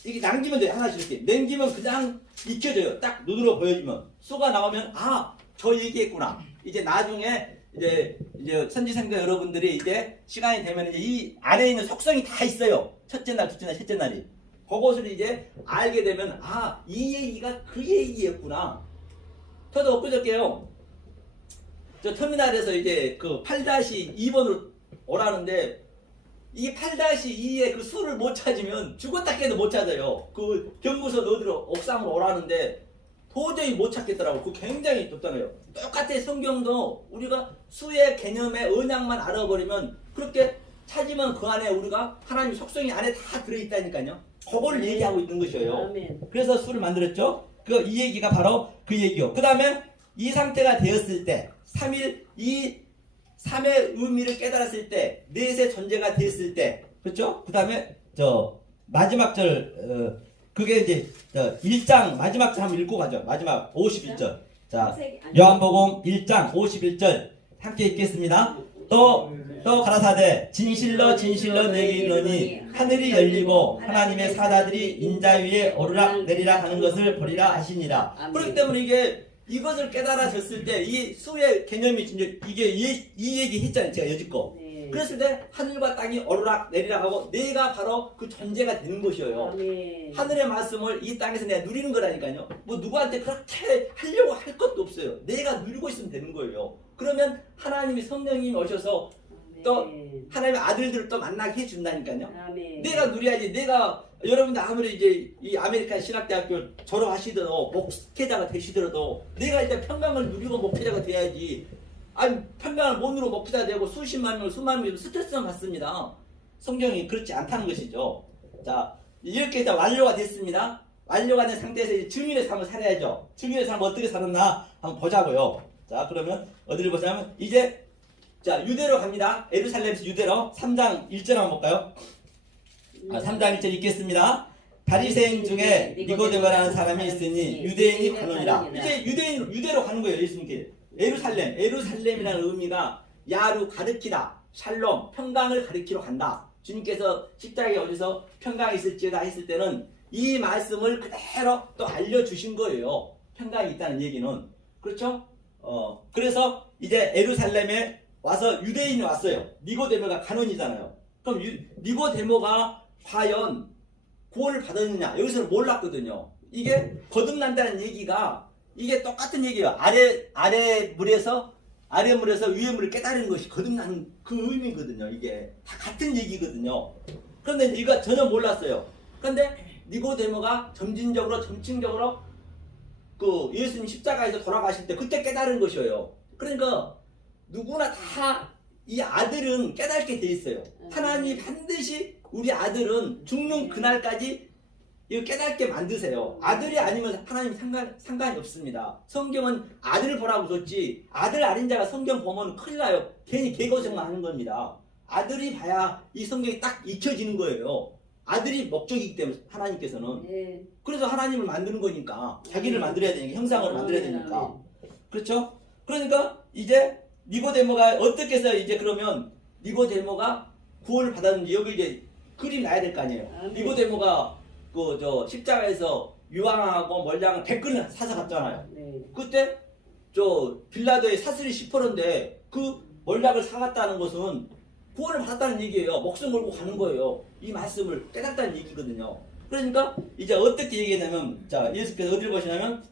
이게 남기면 돼요. 하나씩 이렇게 남기면 그냥 익혀져요. 딱 눈으로 보여지면 수가 나오면 아, 저 얘기했구나. 이제 나중에 이제 선지생들 여러분들이 이제 시간이 되면 이제 이 안에 있는 속성이 다 있어요. 첫째 날, 둘째 날, 셋째 날이. 그것을 이제 알게 되면 아, 이 얘기가 그 얘기였구나. 저도 엊그저께요. 저 터미널에서 이제 그 8-2번으로 오라는데 이 8-2의 그 수를 못 찾으면 죽었다 깨도 못 찾아요. 그 경부선 어디로 옥상으로 오라는데 도저히 못 찾겠더라고. 그 굉장히 좁잖아요. 똑같아 성경도 우리가 수의 개념의 언약만 알아버리면 그렇게 찾으면 그 안에 우리가 하나님 속성이 안에 다 들어있다니까요. 그거를 아멘. 얘기하고 있는 것이에요. 아멘. 그래서 수를 만들었죠. 이 얘기가 바로 그 얘기요. 그 다음에 이 상태가 되었을 때 3일 이 3의 의미를 깨달았을 때 넷의 존재가 되었을 때 그렇죠? 그 다음에 저 마지막 절 그게 이제 1장 마지막 절 한번 읽고 가죠. 마지막 51절. 자 요한복음 1장 51절 함께 읽겠습니다. 또 가라사대 진실로 진실로 내게 이르노니 하늘이 열리고 하나님의 사자들이 인자 위에 오르락 내리락 하는 것을 보리라 하시니라. 아멘. 그렇기 때문에 이것을 깨달아졌을 때 이 수의 개념이 진짜 이게 이 얘기 했잖아요. 제가 여지껏. 네. 그랬을 때 하늘과 땅이 오르락 내리락 하고 내가 바로 그 존재가 되는 것이에요. 아멘. 하늘의 말씀을 이 땅에서 내가 누리는 거라니까요. 뭐 누구한테 그렇게 하려고 할 것도 없어요. 내가 누리고 있으면 되는 거예요. 그러면 하나님이 성령님이 오셔서 또 아멘. 하나님의 아들들을 또 만나게 해준다니까요. 아멘. 내가 누려야지. 내가 여러분들 아무리 이제 이 아메리칸 신학대학교 졸업하시더라도 목회자가 되시더라도 내가 일단 평강을 누리고 목회자가 돼야지. 아니 평강을 못 누리고 목회자 되고 수십만 명 수만 명 스트레스만 받습니다. 성경이 그렇지 않다는 것이죠. 자 이렇게 일단 완료가 됐습니다. 완료가 된 상태에서 이제 증인의 삶을 살아야죠. 증인의 삶을 어떻게 살았나 한번 보자고요. 자 그러면 어디를 보자면 이제 자 유대로 갑니다. 예루살렘에서 유대로 3장 1절 한번 볼까요? 3장 1절 읽겠습니다. 바리새인 중에 니고데모라는 사람이 있으니 유대인이 가느니라. 이제 유대로 가는 거예요. 예수님께. 예루살렘이라는 의미가 야루 가르키다, 샬롬 평강을 가르키러 간다. 주님께서 십자가에 어디서 평강이 있을지어다 했을 때는 이 말씀을 그대로 또 알려주신 거예요. 평강이 있다는 얘기는. 그렇죠? 그래서 이제 예루살렘에 와서 유대인이 왔어요. 니고데모가 간원이잖아요. 그럼 니고데모가 과연 구원을 받았느냐? 여기서는 몰랐거든요. 이게 거듭난다는 얘기가 이게 똑같은 얘기예요. 아래 물에서 위에 물을 깨달은 것이 거듭나는 그 의미거든요. 이게 다 같은 얘기거든요. 그런데 이거 전혀 몰랐어요. 그런데 니고데모가 점진적으로 그 예수님 십자가에서 돌아가실 때 그때 깨달은 것이에요. 그러니까 누구나 다 이 아들은 깨닫게 돼 있어요. 하나님이 반드시 우리 아들은 죽는 그날까지 이거 깨닫게 만드세요. 아들이 아니면 하나님 상관이 없습니다. 성경은 아들을 보라고 줬지 아들 아닌 자가 성경 보면 큰일 나요. 괜히 개고생만 하는 겁니다. 아들이 봐야 이 성경이 딱 익혀지는 거예요. 아들이 목적이기 때문에 하나님께서는. 네. 그래서 하나님을 만드는 거니까 자기를 만들어야 되니까 형상으로 만들어야 되니까. 그렇죠? 그러니까 이제 니고데모가 어떻게 해서 이제 그러면 니고데모가 구원을 받았는지 여기 이제 그림 나야 될 거 아니에요. 아멘. 니고데모가 그 저 십자가에서 유황하고 멀량을 100근을 사서 갔잖아요. 네. 그때 저 빌라도의 사슬이 10%인데 그 멀량을 사갔다는 것은 구원을 받았다는 얘기예요. 목숨 걸고 가는 거예요. 이 말씀을 깨닫다는 얘기거든요. 그러니까 이제 어떻게 얘기했냐면 자 예수께서 어디를 보시냐면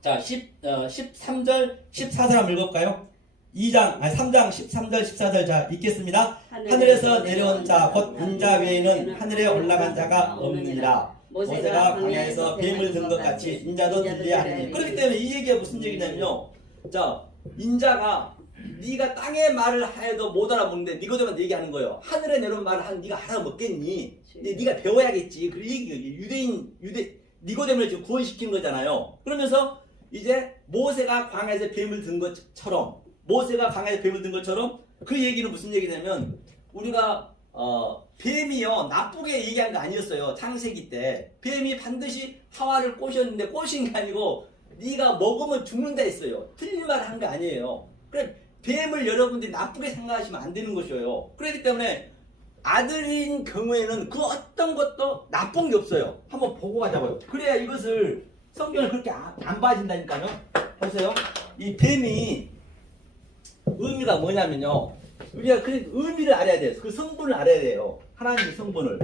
자 13절 14절 한번 읽어볼까요? 3장 13절 14절 자 읽겠습니다. 하늘에서 내려온 자 곧 인자 외에는 하늘에 올라간 자가 없느니라. 모세가 광야에서 뱀을 든 것 같이 인자도 들려야 하리니. 그렇기 때문에 이 얘기가 무슨 얘기냐면요. 자 인자가 네가 땅의 말을 해도 못 알아먹는데 니고데모한테 얘기하는 거예요. 하늘에 내려온 말을 하는 네가 알아먹겠니? 네가 배워야겠지. 그 얘기 니고데모를 지금 구원시킨 거잖아요. 그러면서 이제 모세가 광야에서 뱀을 든 것처럼 그 얘기는 무슨 얘기냐면 우리가 뱀이요 나쁘게 얘기한 거 아니었어요. 창세기 때 뱀이 반드시 하와를 꼬셨는데 꼬신 게 아니고 네가 먹으면 죽는다 했어요. 틀린 말 한 거 아니에요. 그래 뱀을 여러분들이 나쁘게 생각하시면 안 되는 것이에요. 그렇기 때문에 아들인 경우에는 그 어떤 것도 나쁜 게 없어요. 한번 보고 가자고요. 그래야 이것을 성경을 그렇게 안 봐진다니까요. 보세요. 이 뱀이 의미가 뭐냐면요. 우리가 그 의미를 알아야 돼요. 그 성분을 알아야 돼요. 하나님의 성분을.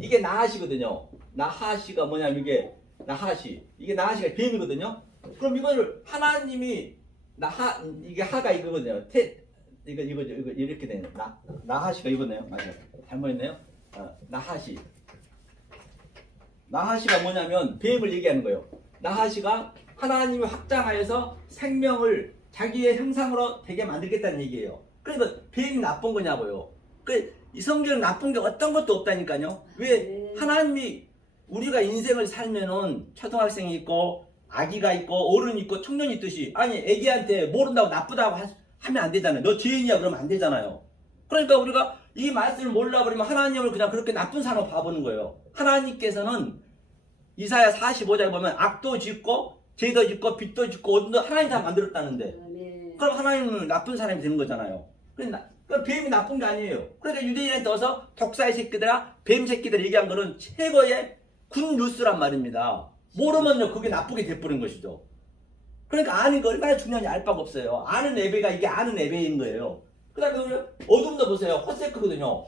이게 나하시거든요. 나하시가 뭐냐면 이게 나하시. 이게 나하시가 뱀이거든요. 그럼 이거를 하나님이 이게 하가 이거거든요. 이거 이렇게 되네. 나하시가 이거네요. 맞아요. 잘못했네요. 나하시. 나하시가 뭐냐면 뱀을 얘기하는 거예요. 나하시가 하나님이 확장하여서 생명을 자기의 형상으로 되게 만들겠다는 얘기예요. 그러니까 뱀이 나쁜 거냐고요. 이 성경은 나쁜 게 어떤 것도 없다니까요. 왜 하나님이 우리가 인생을 살면은 초등학생이 있고 아기가 있고 어른이 있고 청년이 있듯이 아니 애기한테 모른다고 나쁘다고 하면 안 되잖아요. 너 죄인이야 그러면 안 되잖아요. 그러니까 우리가 이 말씀을 몰라버리면 하나님을 그냥 그렇게 나쁜 사람으로 봐보는 거예요. 하나님께서는 이사야 45장에 보면 악도 짓고 죄도 짓고 빚도 짓고 어둠도 하나님 다 만들었다는데 그럼 하나님은 나쁜 사람이 되는 거잖아요. 그러니까 뱀이 나쁜 게 아니에요. 그러니까 유대인한테 어서 독사의 새끼들아 뱀 새끼들 얘기한 거는 최고의 군 뉴스란 말입니다. 모르면요 그게 나쁘게 돼버린 것이죠. 그러니까 아는 거 얼마나 중요한지 알 바가 없어요. 아는 예배가 이게 아는 예배인 거예요. 그 다음에 우리 어둠도 보세요. 헛세크거든요.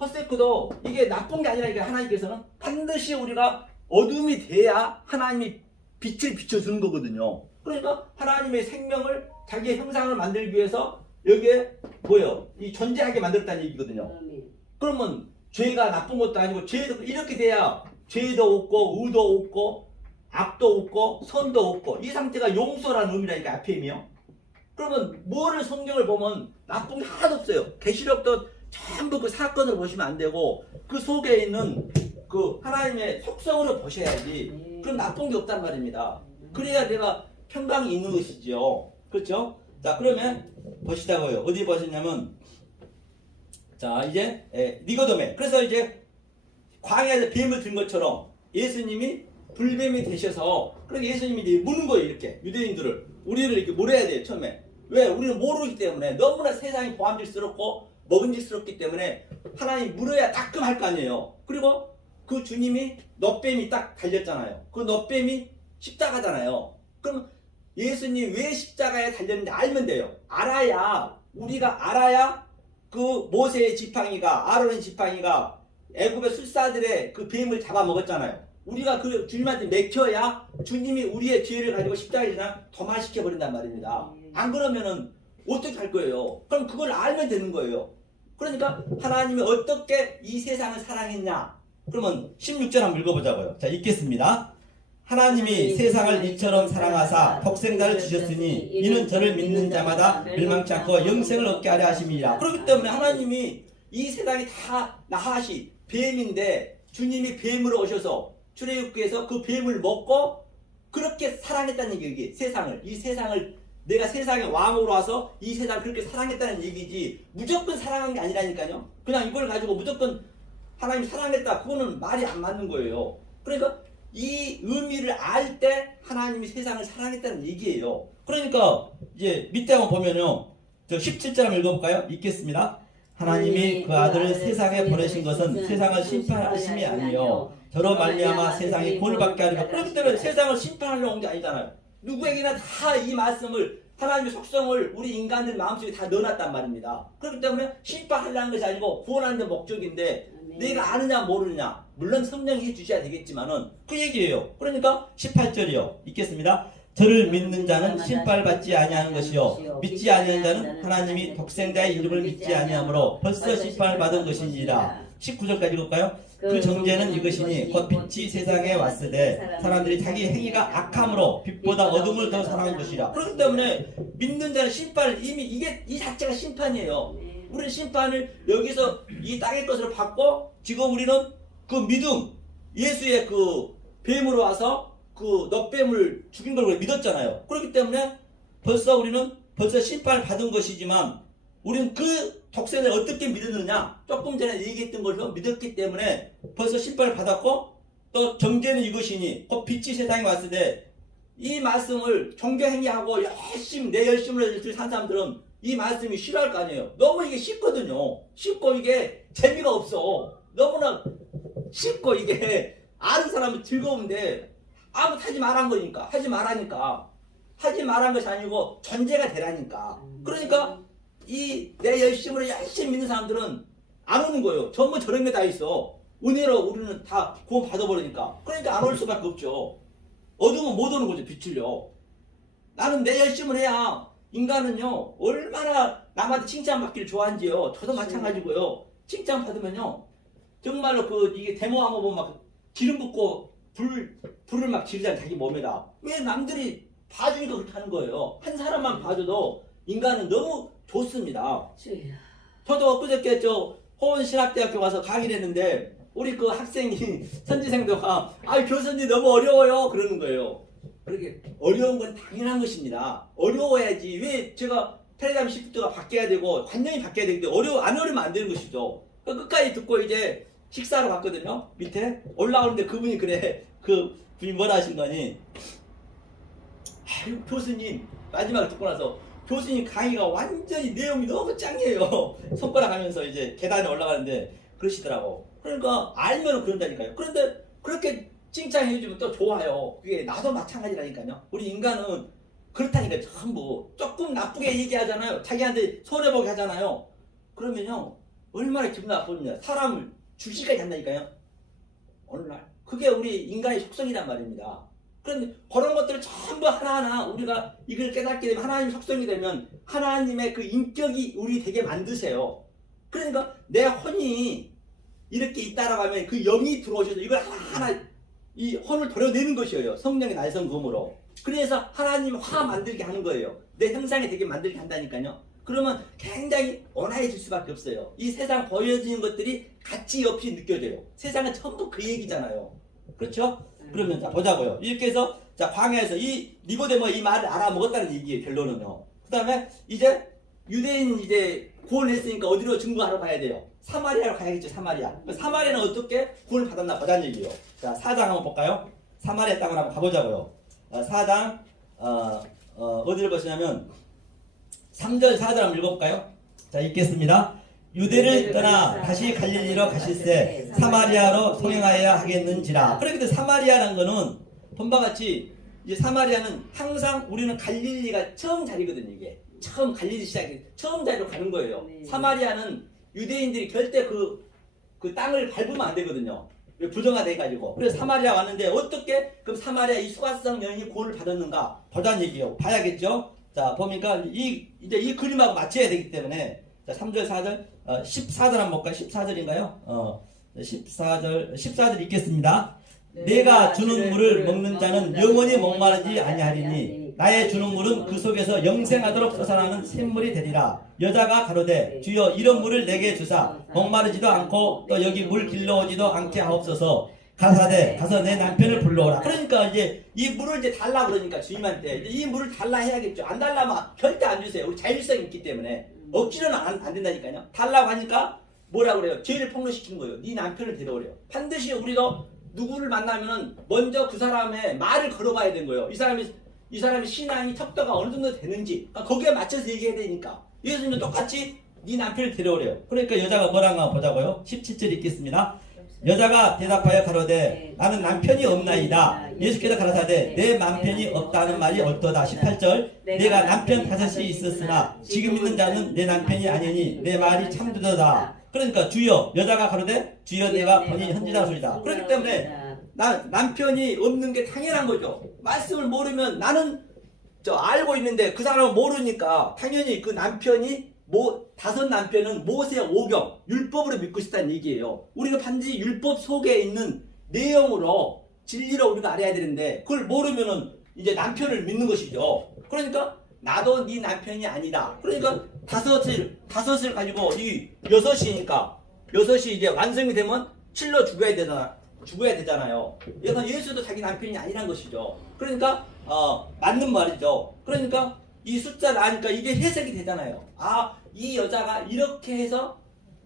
헛세크도 이게 나쁜 게 아니라 하나님께서는 반드시 우리가 어둠이 돼야 하나님이 빛을 비춰주는 거거든요. 그러니까 하나님의 생명을 자기의 형상을 만들기 위해서 여기에 뭐예요? 이 존재하게 만들었다는 얘기거든요. 그러면 죄가 나쁜 것도 아니고 죄도 이렇게 돼야 죄도 없고 의도 없고 악도 없고 선도 없고 이 상태가 용서라는 의미라니까 아페임이요. 그러면 뭐를 성경을 보면 나쁜 게 하나도 없어요. 계시록도 전부 그 사건을 보시면 안 되고 그 속에 있는 그 하나님의 속성으로 보셔야지. 그럼 나쁜 게 없단 말입니다. 그래야 내가 평강이 있는 것이지요. 그렇죠? 자 그러면 보시자고요. 어디 보시냐면 자 이제 니고데모. 그래서 이제 광야에서 뱀을 든 것처럼 예수님이 불뱀이 되셔서 그러니까 예수님이 이제 무는 거예요. 이렇게 유대인들을 우리를 이렇게 물어야 돼요. 처음에 왜? 우리는 모르기 때문에 너무나 세상이 보암직스럽고 먹음직스럽기 때문에 하나님 물어야 따끔할 거 아니에요. 그리고 그 주님이 넛뱀이 딱 달렸잖아요. 그 넛뱀이 십자가잖아요. 그럼 예수님 왜 십자가에 달렸는지 알면 돼요. 우리가 알아야 그 모세의 지팡이가 아론의 지팡이가 애굽의 술사들의 그 뱀을 잡아먹었잖아요. 우리가 그 주님한테 맥혀야 주님이 우리의 죄를 가지고 십자가에 그냥 도마시켜 버린단 말입니다. 안 그러면은 어떻게 할 거예요? 그럼 그걸 알면 되는 거예요. 그러니까 하나님이 어떻게 이 세상을 사랑했냐? 그러면 16절 한번 읽어보자고요. 자, 읽겠습니다. 하나님이 세상을 이처럼 사랑하사 독생자를 주셨으니 이는 저를 믿는 자마다 멸망치 않고 영생을 얻게 하려 하심이라. 그렇기 때문에 하나님이 이 세상이 다 나하시 뱀인데 주님이 뱀으로 오셔서 출애굽기에서 그 뱀을 먹고 그렇게 사랑했다는 얘기. 이 세상을 내가 세상의 왕으로 와서 이 세상을 그렇게 사랑했다는 얘기지 무조건 사랑한 게 아니라니까요. 그냥 이걸 가지고 무조건 하나님 사랑했다 그거는 말이 안 맞는 거예요. 그러니까 이 의미를 알 때 하나님이 세상을 사랑했다는 얘기예요. 그러니까 이제 밑에 한번 보면요. 저 17절 한번 읽어볼까요? 읽겠습니다. 하나님이 그 아들을 세상에 보내신 것은 세상을 심판하심이 아니요 저로 말미암아 세상이 구원을 받게 하리라. 그렇기 때문에 세상을 심판하려고 온 게 아니잖아요. 누구에게나 다 이 말씀을 하나님의 속성을 우리 인간들 마음속에 다 넣어놨단 말입니다. 그렇기 때문에 심판하려는 것이 아니고 구원하는 데 목적인데 내가 아느냐 모르느냐 물론 성령이 해주셔야 되겠지만은 그 얘기예요. 그러니까 18절이요. 읽겠습니다. 저를 믿는 자는 심판받지 아니하는 것이요 믿지 아니하는 자는 하나님이 독생자의 이름을 믿지 아니하므로 벌써 심판을 받은 것이니라. 19절까지 읽을까요? 그 정죄는 이것이니 곧 빛이 세상에 왔으되 사람들이 자기 행위가 악함으로 빛보다 어둠을 더 사랑한 것이라. 그렇기 때문에 믿는 자는 심판을 이미 이게 이 자체가 심판이에요. 우리는 심판을 여기서 이 땅의 것으로 받고 지금 우리는 그 믿음 예수의 그 뱀으로 와서 그 넛뱀을 죽인 걸 믿었잖아요. 그렇기 때문에 우리는 벌써 심판을 받은 것이지만 우리는 그 독생자를 어떻게 믿었느냐? 조금 전에 얘기했던 걸로 믿었기 때문에 벌써 심판을 받았고 또 정죄는 이것이니 곧 빛이 세상에 왔을 때 이 말씀을 종교행위하고 열심히 내 열심을 산 사람들은 이 말씀이 싫어할 거 아니에요. 너무 이게 쉽거든요. 쉽고 이게 재미가 없어. 너무나 쉽고 이게 아는 사람은 즐거운데 아무 하지 말한 거니까 하지 말한 것이 아니고 존재가 되라니까. 그러니까 이 내 열심으로 열심히 믿는 사람들은 안 오는 거예요. 전부 저런 게 다 있어. 은혜로 우리는 다 구원 받아버리니까. 그러니까 안 올 수밖에 없죠. 어두우면 못 오는 거죠. 빛을요. 나는 내 열심을 해야 인간은요 얼마나 남한테 칭찬받기를 좋아하는지요. 저도 마찬가지고요. 칭찬 받으면요 정말로 이게 데모 한번 보면 막 기름 붓고 불을 막 지르잖아요. 자기 몸에다. 왜 남들이 봐주니까 그렇게 하는 거예요. 한 사람만 봐줘도 인간은 너무 좋습니다. 주여. 저도 엊그저께 호원신학대학교 가서 강의를 했는데 우리 그 학생이 선지생도가 교수님 너무 어려워요 그러는 거예요. 그렇게 어려운 건 당연한 것입니다. 어려워야지. 왜 제가 패러다임 시프트가 바뀌어야 되고 관념이 바뀌어야 되는데 안 어려우면 안 되는 것이죠. 끝까지 듣고 이제 식사하러 갔거든요. 밑에 올라오는데 그분이 그분이 뭐라 하신 거니? 교수님 마지막에 듣고 나서 교수님 강의가 완전히 내용이 너무 짱이에요. 손가락 하면서 이제 계단에 올라가는데 그러시더라고. 그러니까 알면은 그런다니까요. 그런데 그렇게 칭찬해주면 또 좋아요. 그게 나도 마찬가지라니까요. 우리 인간은 그렇다니까요. 전부 조금 나쁘게 얘기하잖아요. 자기한테 손해보게 하잖아요. 그러면요 얼마나 기분 나쁩니다. 사람을 죽이기까지 한다니까요. 어느 날 그게 우리 인간의 속성이란 말입니다. 그런데 그런 것들을 전부 하나하나 우리가 이걸 깨닫게 되면 하나님의 속성이 되면 하나님의 그 인격이 우리 되게 만드세요. 그러니까 내 혼이 이렇게 있다라고 하면 그 영이 들어오셔서 이걸 하나하나 이 혼을 도려내는 것이에요. 성령의 날성금으로. 그래서 하나님 화 만들게 하는 거예요. 내 형상이 되게 만들게 한다니까요. 그러면 굉장히 온화해질 수밖에 없어요. 이 세상 보여지는 것들이 가치 없이 느껴져요. 세상은 전부 그 얘기잖아요. 그렇죠? 그러면 자 보자고요. 이렇게 해서 자 광야에서 이 니고데모가 이 말을 알아먹었다는 얘기예요. 결론은요. 그 다음에 이제 유대인 이제 구원했으니까 어디로 증거하러 가야 돼요? 사마리아로 가야겠죠. 사마리아는 어떻게 구원을 받았나 보자는 얘기예요. 자 4장 한번 볼까요? 사마리아 땅을 한번 가보자고요. 4장 어디를 보시냐면 3절 4절 한번 읽어볼까요? 자 읽겠습니다. 유대를 떠나 다시 갈릴리로 가실새 사마리아로 송행하여야 하겠는지라. 그렇게 사마리아라는 거는 본바 같이 이제 사마리아는 항상 우리는 갈릴리가 처음 자리거든요. 이게 처음 갈릴리 시작이 처음 자리로 가는 거예요. 사마리아는 유대인들이 절대 그 땅을 밟으면 안 되거든요. 부정화 돼가지고. 그래서 사마리아 왔는데 어떻게 그럼 사마리아 이 수가성 여인이 구원을 받았는가 보자는 얘기예요. 봐야겠죠. 자 보니까 이제 이 그림하고 맞춰야 되기 때문에 자 3절 4절 14절 한번 볼까요? 14절인가요? 14절 읽겠습니다. 내가 주는 물을 먹는 자는 영원히 목마르지 아니하리니 나의 주는 물은 그 속에서 영생하도록 솟아나는 샘물이 되리라. 여자가 가로되 주여 이런 물을 내게 주사 목마르지도 않고 또 여기 물 길러오지도 않게 하옵소서. 가사대 가서 내 남편을 불러오라. 그러니까 이제 이 물을 이제 달라 그러니까 주님한테 이제 이 물을 달라 해야겠죠. 안 달라면 절대 안 주세요. 우리 자율성이 있기 때문에 억지로는 안 된다니까요. 달라고 하니까 뭐라 그래요? 죄를 폭로시킨 거예요. 네 남편을 데려오래요. 반드시 우리도 누구를 만나면은 먼저 그 사람의 말을 걸어봐야 되는 거예요. 이 사람의 신앙이 척도가 어느 정도 되는지 거기에 맞춰서 얘기해야 되니까. 예수님은 똑같이 네 남편을 데려오래요. 그러니까 여자가 뭐라고 보자고요. 17절 읽겠습니다. 여자가 대답하여 가로되 나는 남편이 없나이다. 예수께서 가라사대 내 남편이 없다는 말이 옳도다. 18절 내가 남편 5이 있었으나 지금 있는 자는 내 남편이 아니니 내 말이 참되도다. 그러니까 주여 여자가 가로되 주여 내가 본이 현지라 소리다. 그렇기 때문에 남편이 없는 게 당연한 거죠. 말씀을 모르면 나는 알고 있는데 그 사람은 모르니까 당연히 그 남편이 5 남편은 모세 오경 율법으로 믿고 싶다는 얘기예요. 우리가 반드시 율법 속에 있는 내용으로 진리로 우리가 알아야 되는데 그걸 모르면은 이제 남편을 믿는 것이죠. 그러니까 나도 네 남편이 아니다. 그러니까 5을 가지고 이 6이니까 6이 이제 완성이 되면 7로 죽어야 되잖아요. 그래서 예수도 자기 남편이 아니란 것이죠. 그러니까 맞는 말이죠. 그러니까 이 숫자를 아니까 이게 해석이 되잖아요. 이 여자가 이렇게 해서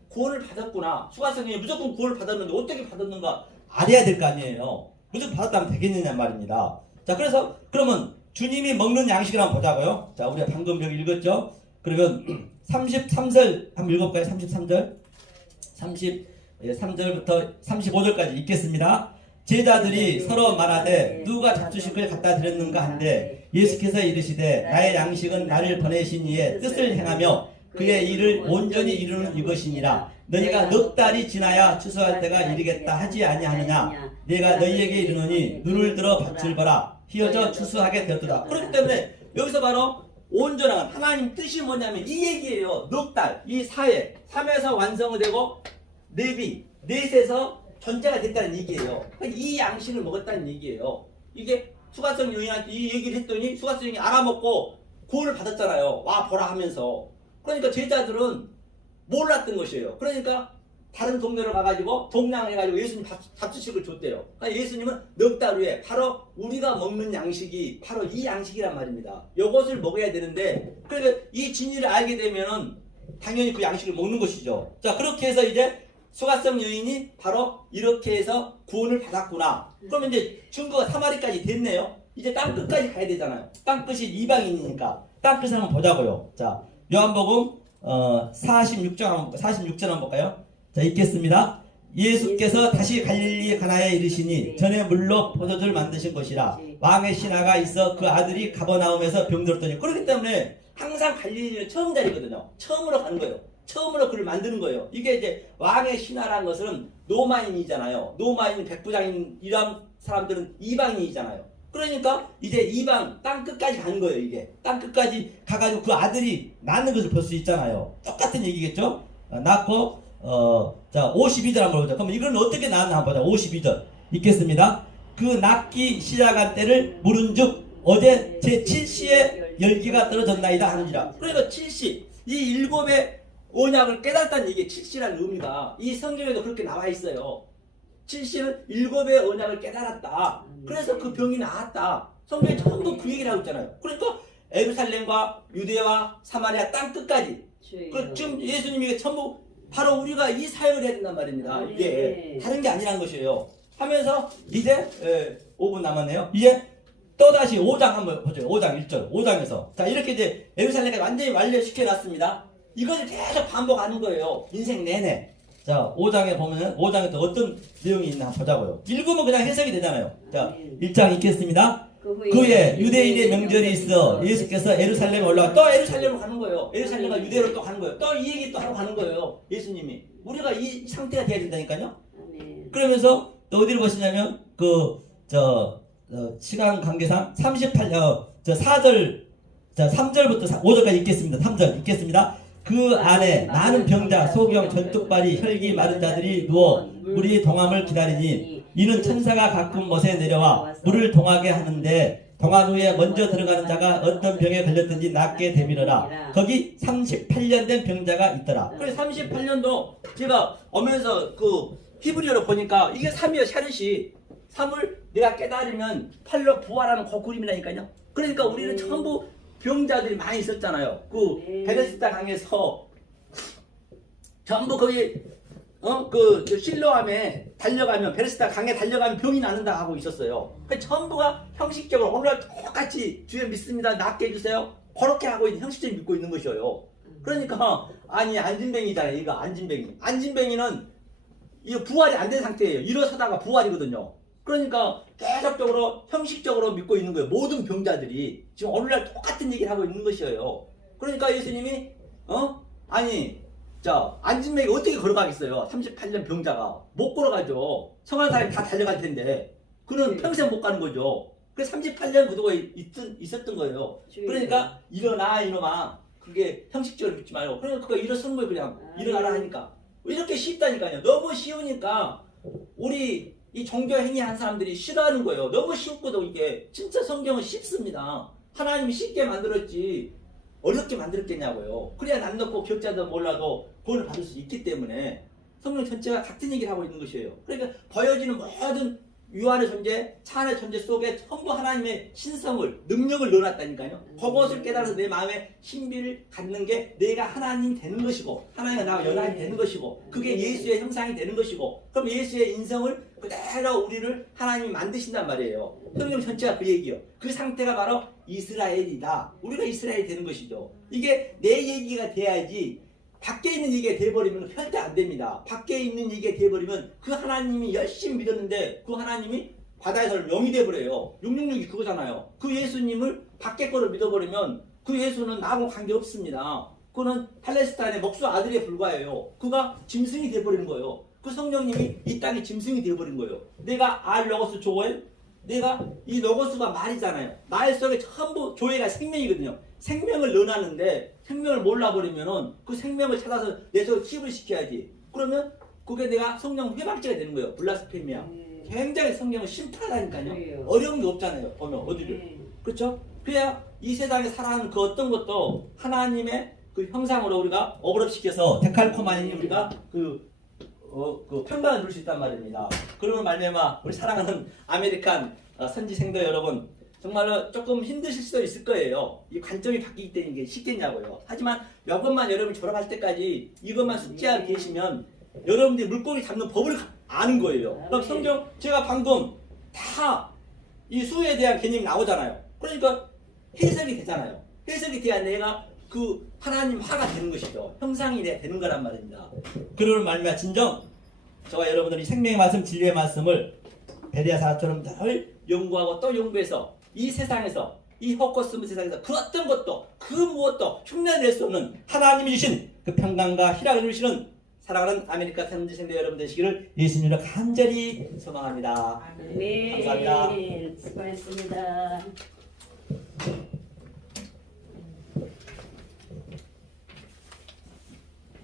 구원을 받았구나. 수가성이 무조건 구원을 받았는데 어떻게 받았는가 알아야 될 거 아니에요. 무조건 받았다면 되겠느냐 말입니다. 자, 그래서 그러면 주님이 먹는 양식을 한번 보자고요. 자, 우리가 방금 여기 읽었죠. 그러면 33절 한번 읽어볼까요? 33절 33절부터 35절까지 읽겠습니다. 제자들이 서로 말하되 누가 잡수식을 갖다 드렸는가 한데 예수께서 이르시되 나의 양식은 나를 보내신 이의 뜻을 행하며 그의 일을 온전히 이루는 이것이니라. 너희가 넉 달이 지나야 추수할 때가 이르겠다 하지 아니하느냐. 내가 너희에게 이르노니 눈을 들어 밭을 봐라. 휘어져 추수하게 되었도다. 그렇기 때문에 여기서 바로 온전한 하나님 뜻이 뭐냐면 이 얘기예요. 넉 달, 이 사회, 3에서 완성되고 넷이, 넷에서 존재가 됐다는 얘기예요. 이 양식을 먹었다는 얘기예요. 이게 수가성 여인한테 이 얘기를 했더니 수가성 여인이 알아먹고 구원을 받았잖아요. 와 보라 하면서. 그러니까 제자들은 몰랐던 것이에요. 그러니까 다른 동네로 가가지고 동냥해가지고 예수님 잡수식을 줬대요. 그러니까 예수님은 넉 달 후에 바로 우리가 먹는 양식이 바로 이 양식이란 말입니다. 이것을 먹어야 되는데 그러니까 이 진리를 알게 되면은 당연히 그 양식을 먹는 것이죠. 자 그렇게 해서 이제 수가성 여인이 바로 이렇게 해서 구원을 받았구나. 그러면 이제 증거가 사마리까지 됐네요. 이제 땅 끝까지 가야 되잖아요. 땅 끝이 이방인이니까 땅 끝을 한번 보자고요. 자 요한복음 46절 한번 볼까요? 자 읽겠습니다. 예수께서 다시 갈릴리 가나에 이르시니 전에 물로 포도주를 만드신 것이라 왕의 신하가 있어 그 아들이 가버나움에서 병들었더니 그렇기 때문에 항상 갈릴리는 처음 자리거든요. 처음으로 가는 거예요. 처음으로 그를 만드는 거예요. 이게 이제 왕의 신하라는 것은 노마인이잖아요. 노마인 백부장인 이런 사람들은 이방인이잖아요. 그러니까 이제 이방 땅 끝까지 가는 거예요. 이게 땅 끝까지 가가지고 그 아들이 낳는 것을 볼 수 있잖아요. 똑같은 얘기겠죠. 낳고 자 52절 한번 보자. 그럼 이건 어떻게 낳았나 한번 보자. 52절 읽겠습니다. 그 낳기 시작한 때를 물은즉 어제 제7시에 열기가 떨어졌나이다 하느니라. 그러니까 7시 이 일곱의 언약을 깨닫다는 얘기에 7시라는 의미가 이 성경에도 그렇게 나와 있어요. 7시는 일곱의 언약을 깨달았다. 그래서 그 병이 나았다. 성경에 전부 그 얘기를 하고 있잖아요. 그러니까 예루살렘과 유대와 사마리아 땅 끝까지 지금 예수님이 전부 바로 우리가 이 사역을 해야 된단 말입니다. 이게 다른 게 아니란 것이에요. 하면서 이제 5분 남았네요. 이제 또다시 5장 한번 보죠. 5장 1절 5장에서 자 이렇게 이제 예루살렘에 완전히 완료시켜놨습니다. 이것을 계속 반복하는 거예요. 인생 내내. 자 5장에 보면 5장에 또 어떤 내용이 있나 한번 보자고요. 읽으면 그냥 해석이 되잖아요. 자 1장 읽겠습니다. 그에 유대인의 명절이 있어 예수께서 예루살렘에 올라가 또 예루살렘으로 가는 거예요. 예루살렘과 유대로 또 가는 거예요. 또 이 얘기 또 하고 가는 거예요. 예수님이 우리가 이 상태가 돼야 된다니까요. 그러면서 또 어디를 보시냐면 시간 관계상 38년 4절 자 3절부터 5절까지 읽겠습니다. 3절 읽겠습니다. 그 안에 많은 병자, 소경, 전뚝발이, 혈기 마른 자들이 누워 물이 동함을 기다리니 이는 천사가 가끔 못에 내려와 물을 동하게 하는데 동한 후에 먼저 들어가는 자가 어떤 병에 걸렸든지 낫게 되밀어라. 거기 38년 된 병자가 있더라. 그래서 38년도 제가 오면서 그 히브리어로 보니까 이게 3이요. 샤르시 3을 내가 깨달으면 팔로 부활하는 그 그림이라니까요. 그러니까 우리는 전부 병자들이 많이 있었잖아요. 그 베데스다 강에서 전부 거기 그 실로암에 달려가면 베데스다 강에 달려가면 병이 나는다 하고 있었어요. 그 전부가 형식적으로 오늘 똑같이 주여 믿습니다. 낫게 해주세요. 그렇게 하고 있는 형식적으로 믿고 있는 것이에요. 그러니까 아니 안진뱅이잖아요. 이거 안진뱅이는 이거 부활이 안 된 상태예요. 일어서다가 부활이거든요. 그러니까 계속적으로 형식적으로 믿고 있는 거예요. 모든 병자들이 지금 오늘날 똑같은 얘기를 하고 있는 것이에요. 그러니까 예수님이 안진뱅이 어떻게 걸어가겠어요? 38년 병자가 못 걸어가죠. 성한 사람이 다 달려갈 텐데 그는 평생 못 가는 거죠. 그래서 38년 구도가 있었던 거예요. 그러니까 일어나 이놈아. 그게 형식적으로 믿지 말고 그러니까 그거 일어서는 거예요. 그냥 일어나라 하니까 이렇게 쉽다니까요. 너무 쉬우니까 우리 이 종교 행위 한 사람들이 싫어하는 거예요. 너무 쉽거든 이게. 진짜 성경은 쉽습니다. 하나님이 쉽게 만들었지 어렵게 만들었겠냐고요. 그래야 남 놓고 격자도 몰라도 구원을 받을 수 있기 때문에 성경 전체가 같은 얘기를 하고 있는 것이에요. 그러니까 보여지는 모든 유한의 존재, 차 안의 존재 속에 전부 하나님의 신성을, 능력을 넣어놨다니까요. 그것을 깨달아서 내 마음에 신비를 갖는 게 내가 하나님 되는 것이고 하나님과 나와 연합이 되는 것이고 그게 예수의 형상이 되는 것이고 그럼 예수의 인성을 그대로 우리를 하나님이 만드신단 말이에요. 성경 전체가 그 얘기예요. 그 상태가 바로 이스라엘이다. 우리가 이스라엘이 되는 것이죠. 이게 내 얘기가 돼야지 밖에 있는 얘기가 돼버리면 절대 안 됩니다. 밖에 있는 얘기가 돼버리면 그 하나님이 열심히 믿었는데 그 하나님이 바다에서 영이 돼버려요. 666이 그거잖아요. 그 예수님을 밖에 거를 믿어버리면 그 예수는 나하고 관계없습니다. 그는 팔레스타인의 목수 아들에 불과해요. 그가 짐승이 돼버리는 거예요. 그 성령님이 이 땅에 짐승이 돼버린 거예요. 내가 알로고스 조엘 내가 이 로고스가 말이잖아요. 말 속에 전부 조회가 생명이거든요. 생명을 넣어놨는데 생명을 몰라버리면은 그 생명을 찾아서 내 속에 칩을 시켜야지. 그러면 그게 내가 성령 회방죄가 되는 거예요. 블라스페미아. 굉장히 성령을 심플하다니까요. 그래요. 어려운 게 없잖아요. 보면 어디를. 그렇죠? 그래야 이 세상에 살아가는 그 어떤 것도 하나님의 그 형상으로 우리가 어그럽시켜서 데칼코마니 우리가 그 평강을 누릴 수 있단 말입니다. 그러면 말미암아 우리 사랑하는 아메리칸 선지생도 여러분 정말로 조금 힘드실 수도 있을 거예요. 이 관점이 바뀌기 때문에 이게 쉽겠냐고요. 하지만 몇 번만 여러분이 졸업할 때까지 이것만 숙지하고 계시면 여러분들이 물고기 잡는 법을 아는 거예요. 그럼 성경 제가 방금 다 이 수에 대한 개념이 나오잖아요. 그러니까 해석이 되잖아요. 해석이 돼야 내가 그 하나님 화가 되는 것이죠. 형상이 되는 거란 말입니다. 그러는 말미암아 진정 저와 여러분들이 생명의 말씀, 진리의 말씀을 베레아 사람처럼 늘 연구하고 또 연구해서 이 세상에서 이 헛것스무 세상에서 그 어떤 것도 그 무엇도 흉내낼 수 없는 하나님이 주신 그 평강과 희락을 누리시는 사랑하는 아메리카 선지생들 여러분 되시기를 예수님으로 간절히 소망합니다. 네, 감사합니다. 수고했습니다.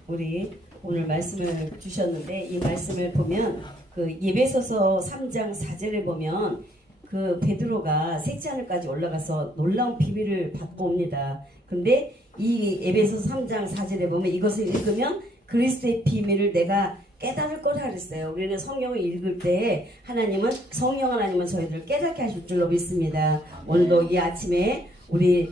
우리 오늘 말씀을 주셨는데 이 말씀을 보면 그 예배소서 3장 4절에 보면 그 베드로가 셋째 하늘까지 올라가서 놀라운 비밀을 받고 옵니다. 근데 이 에베소서 3장 4절에 보면 이것을 읽으면 그리스도의 비밀을 내가 깨달을 거라 그랬어요. 우리는 성경을 읽을 때 하나님은 성령 하나님은 저희들을 깨닫게 하실 줄로 믿습니다. 오늘도 이 아침에 우리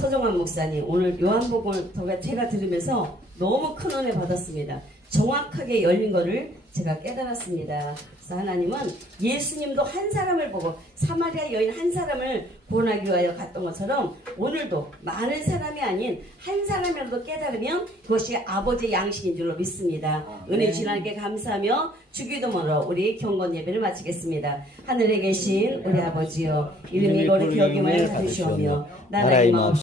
서정환 목사님 오늘 요한복음을 제가 들으면서 너무 큰 은혜 받았습니다. 정확하게 열린 거를 제가 깨달았습니다. 그래서 하나님은 예수님도 한 사람을 보고 사마리아 여인 한 사람을 구원하기 위하여 갔던 것처럼 오늘도 많은 사람이 아닌 한 사람이라도 깨달으면 그것이 아버지의 양식인 줄로 믿습니다. 은혜 주신 하나님께 감사하며 주기도문으로 우리 경건 예배를 마치겠습니다. 하늘에 계신 우리 아버지여 이름이 거룩히 여김을 받으시오며 나라의 마음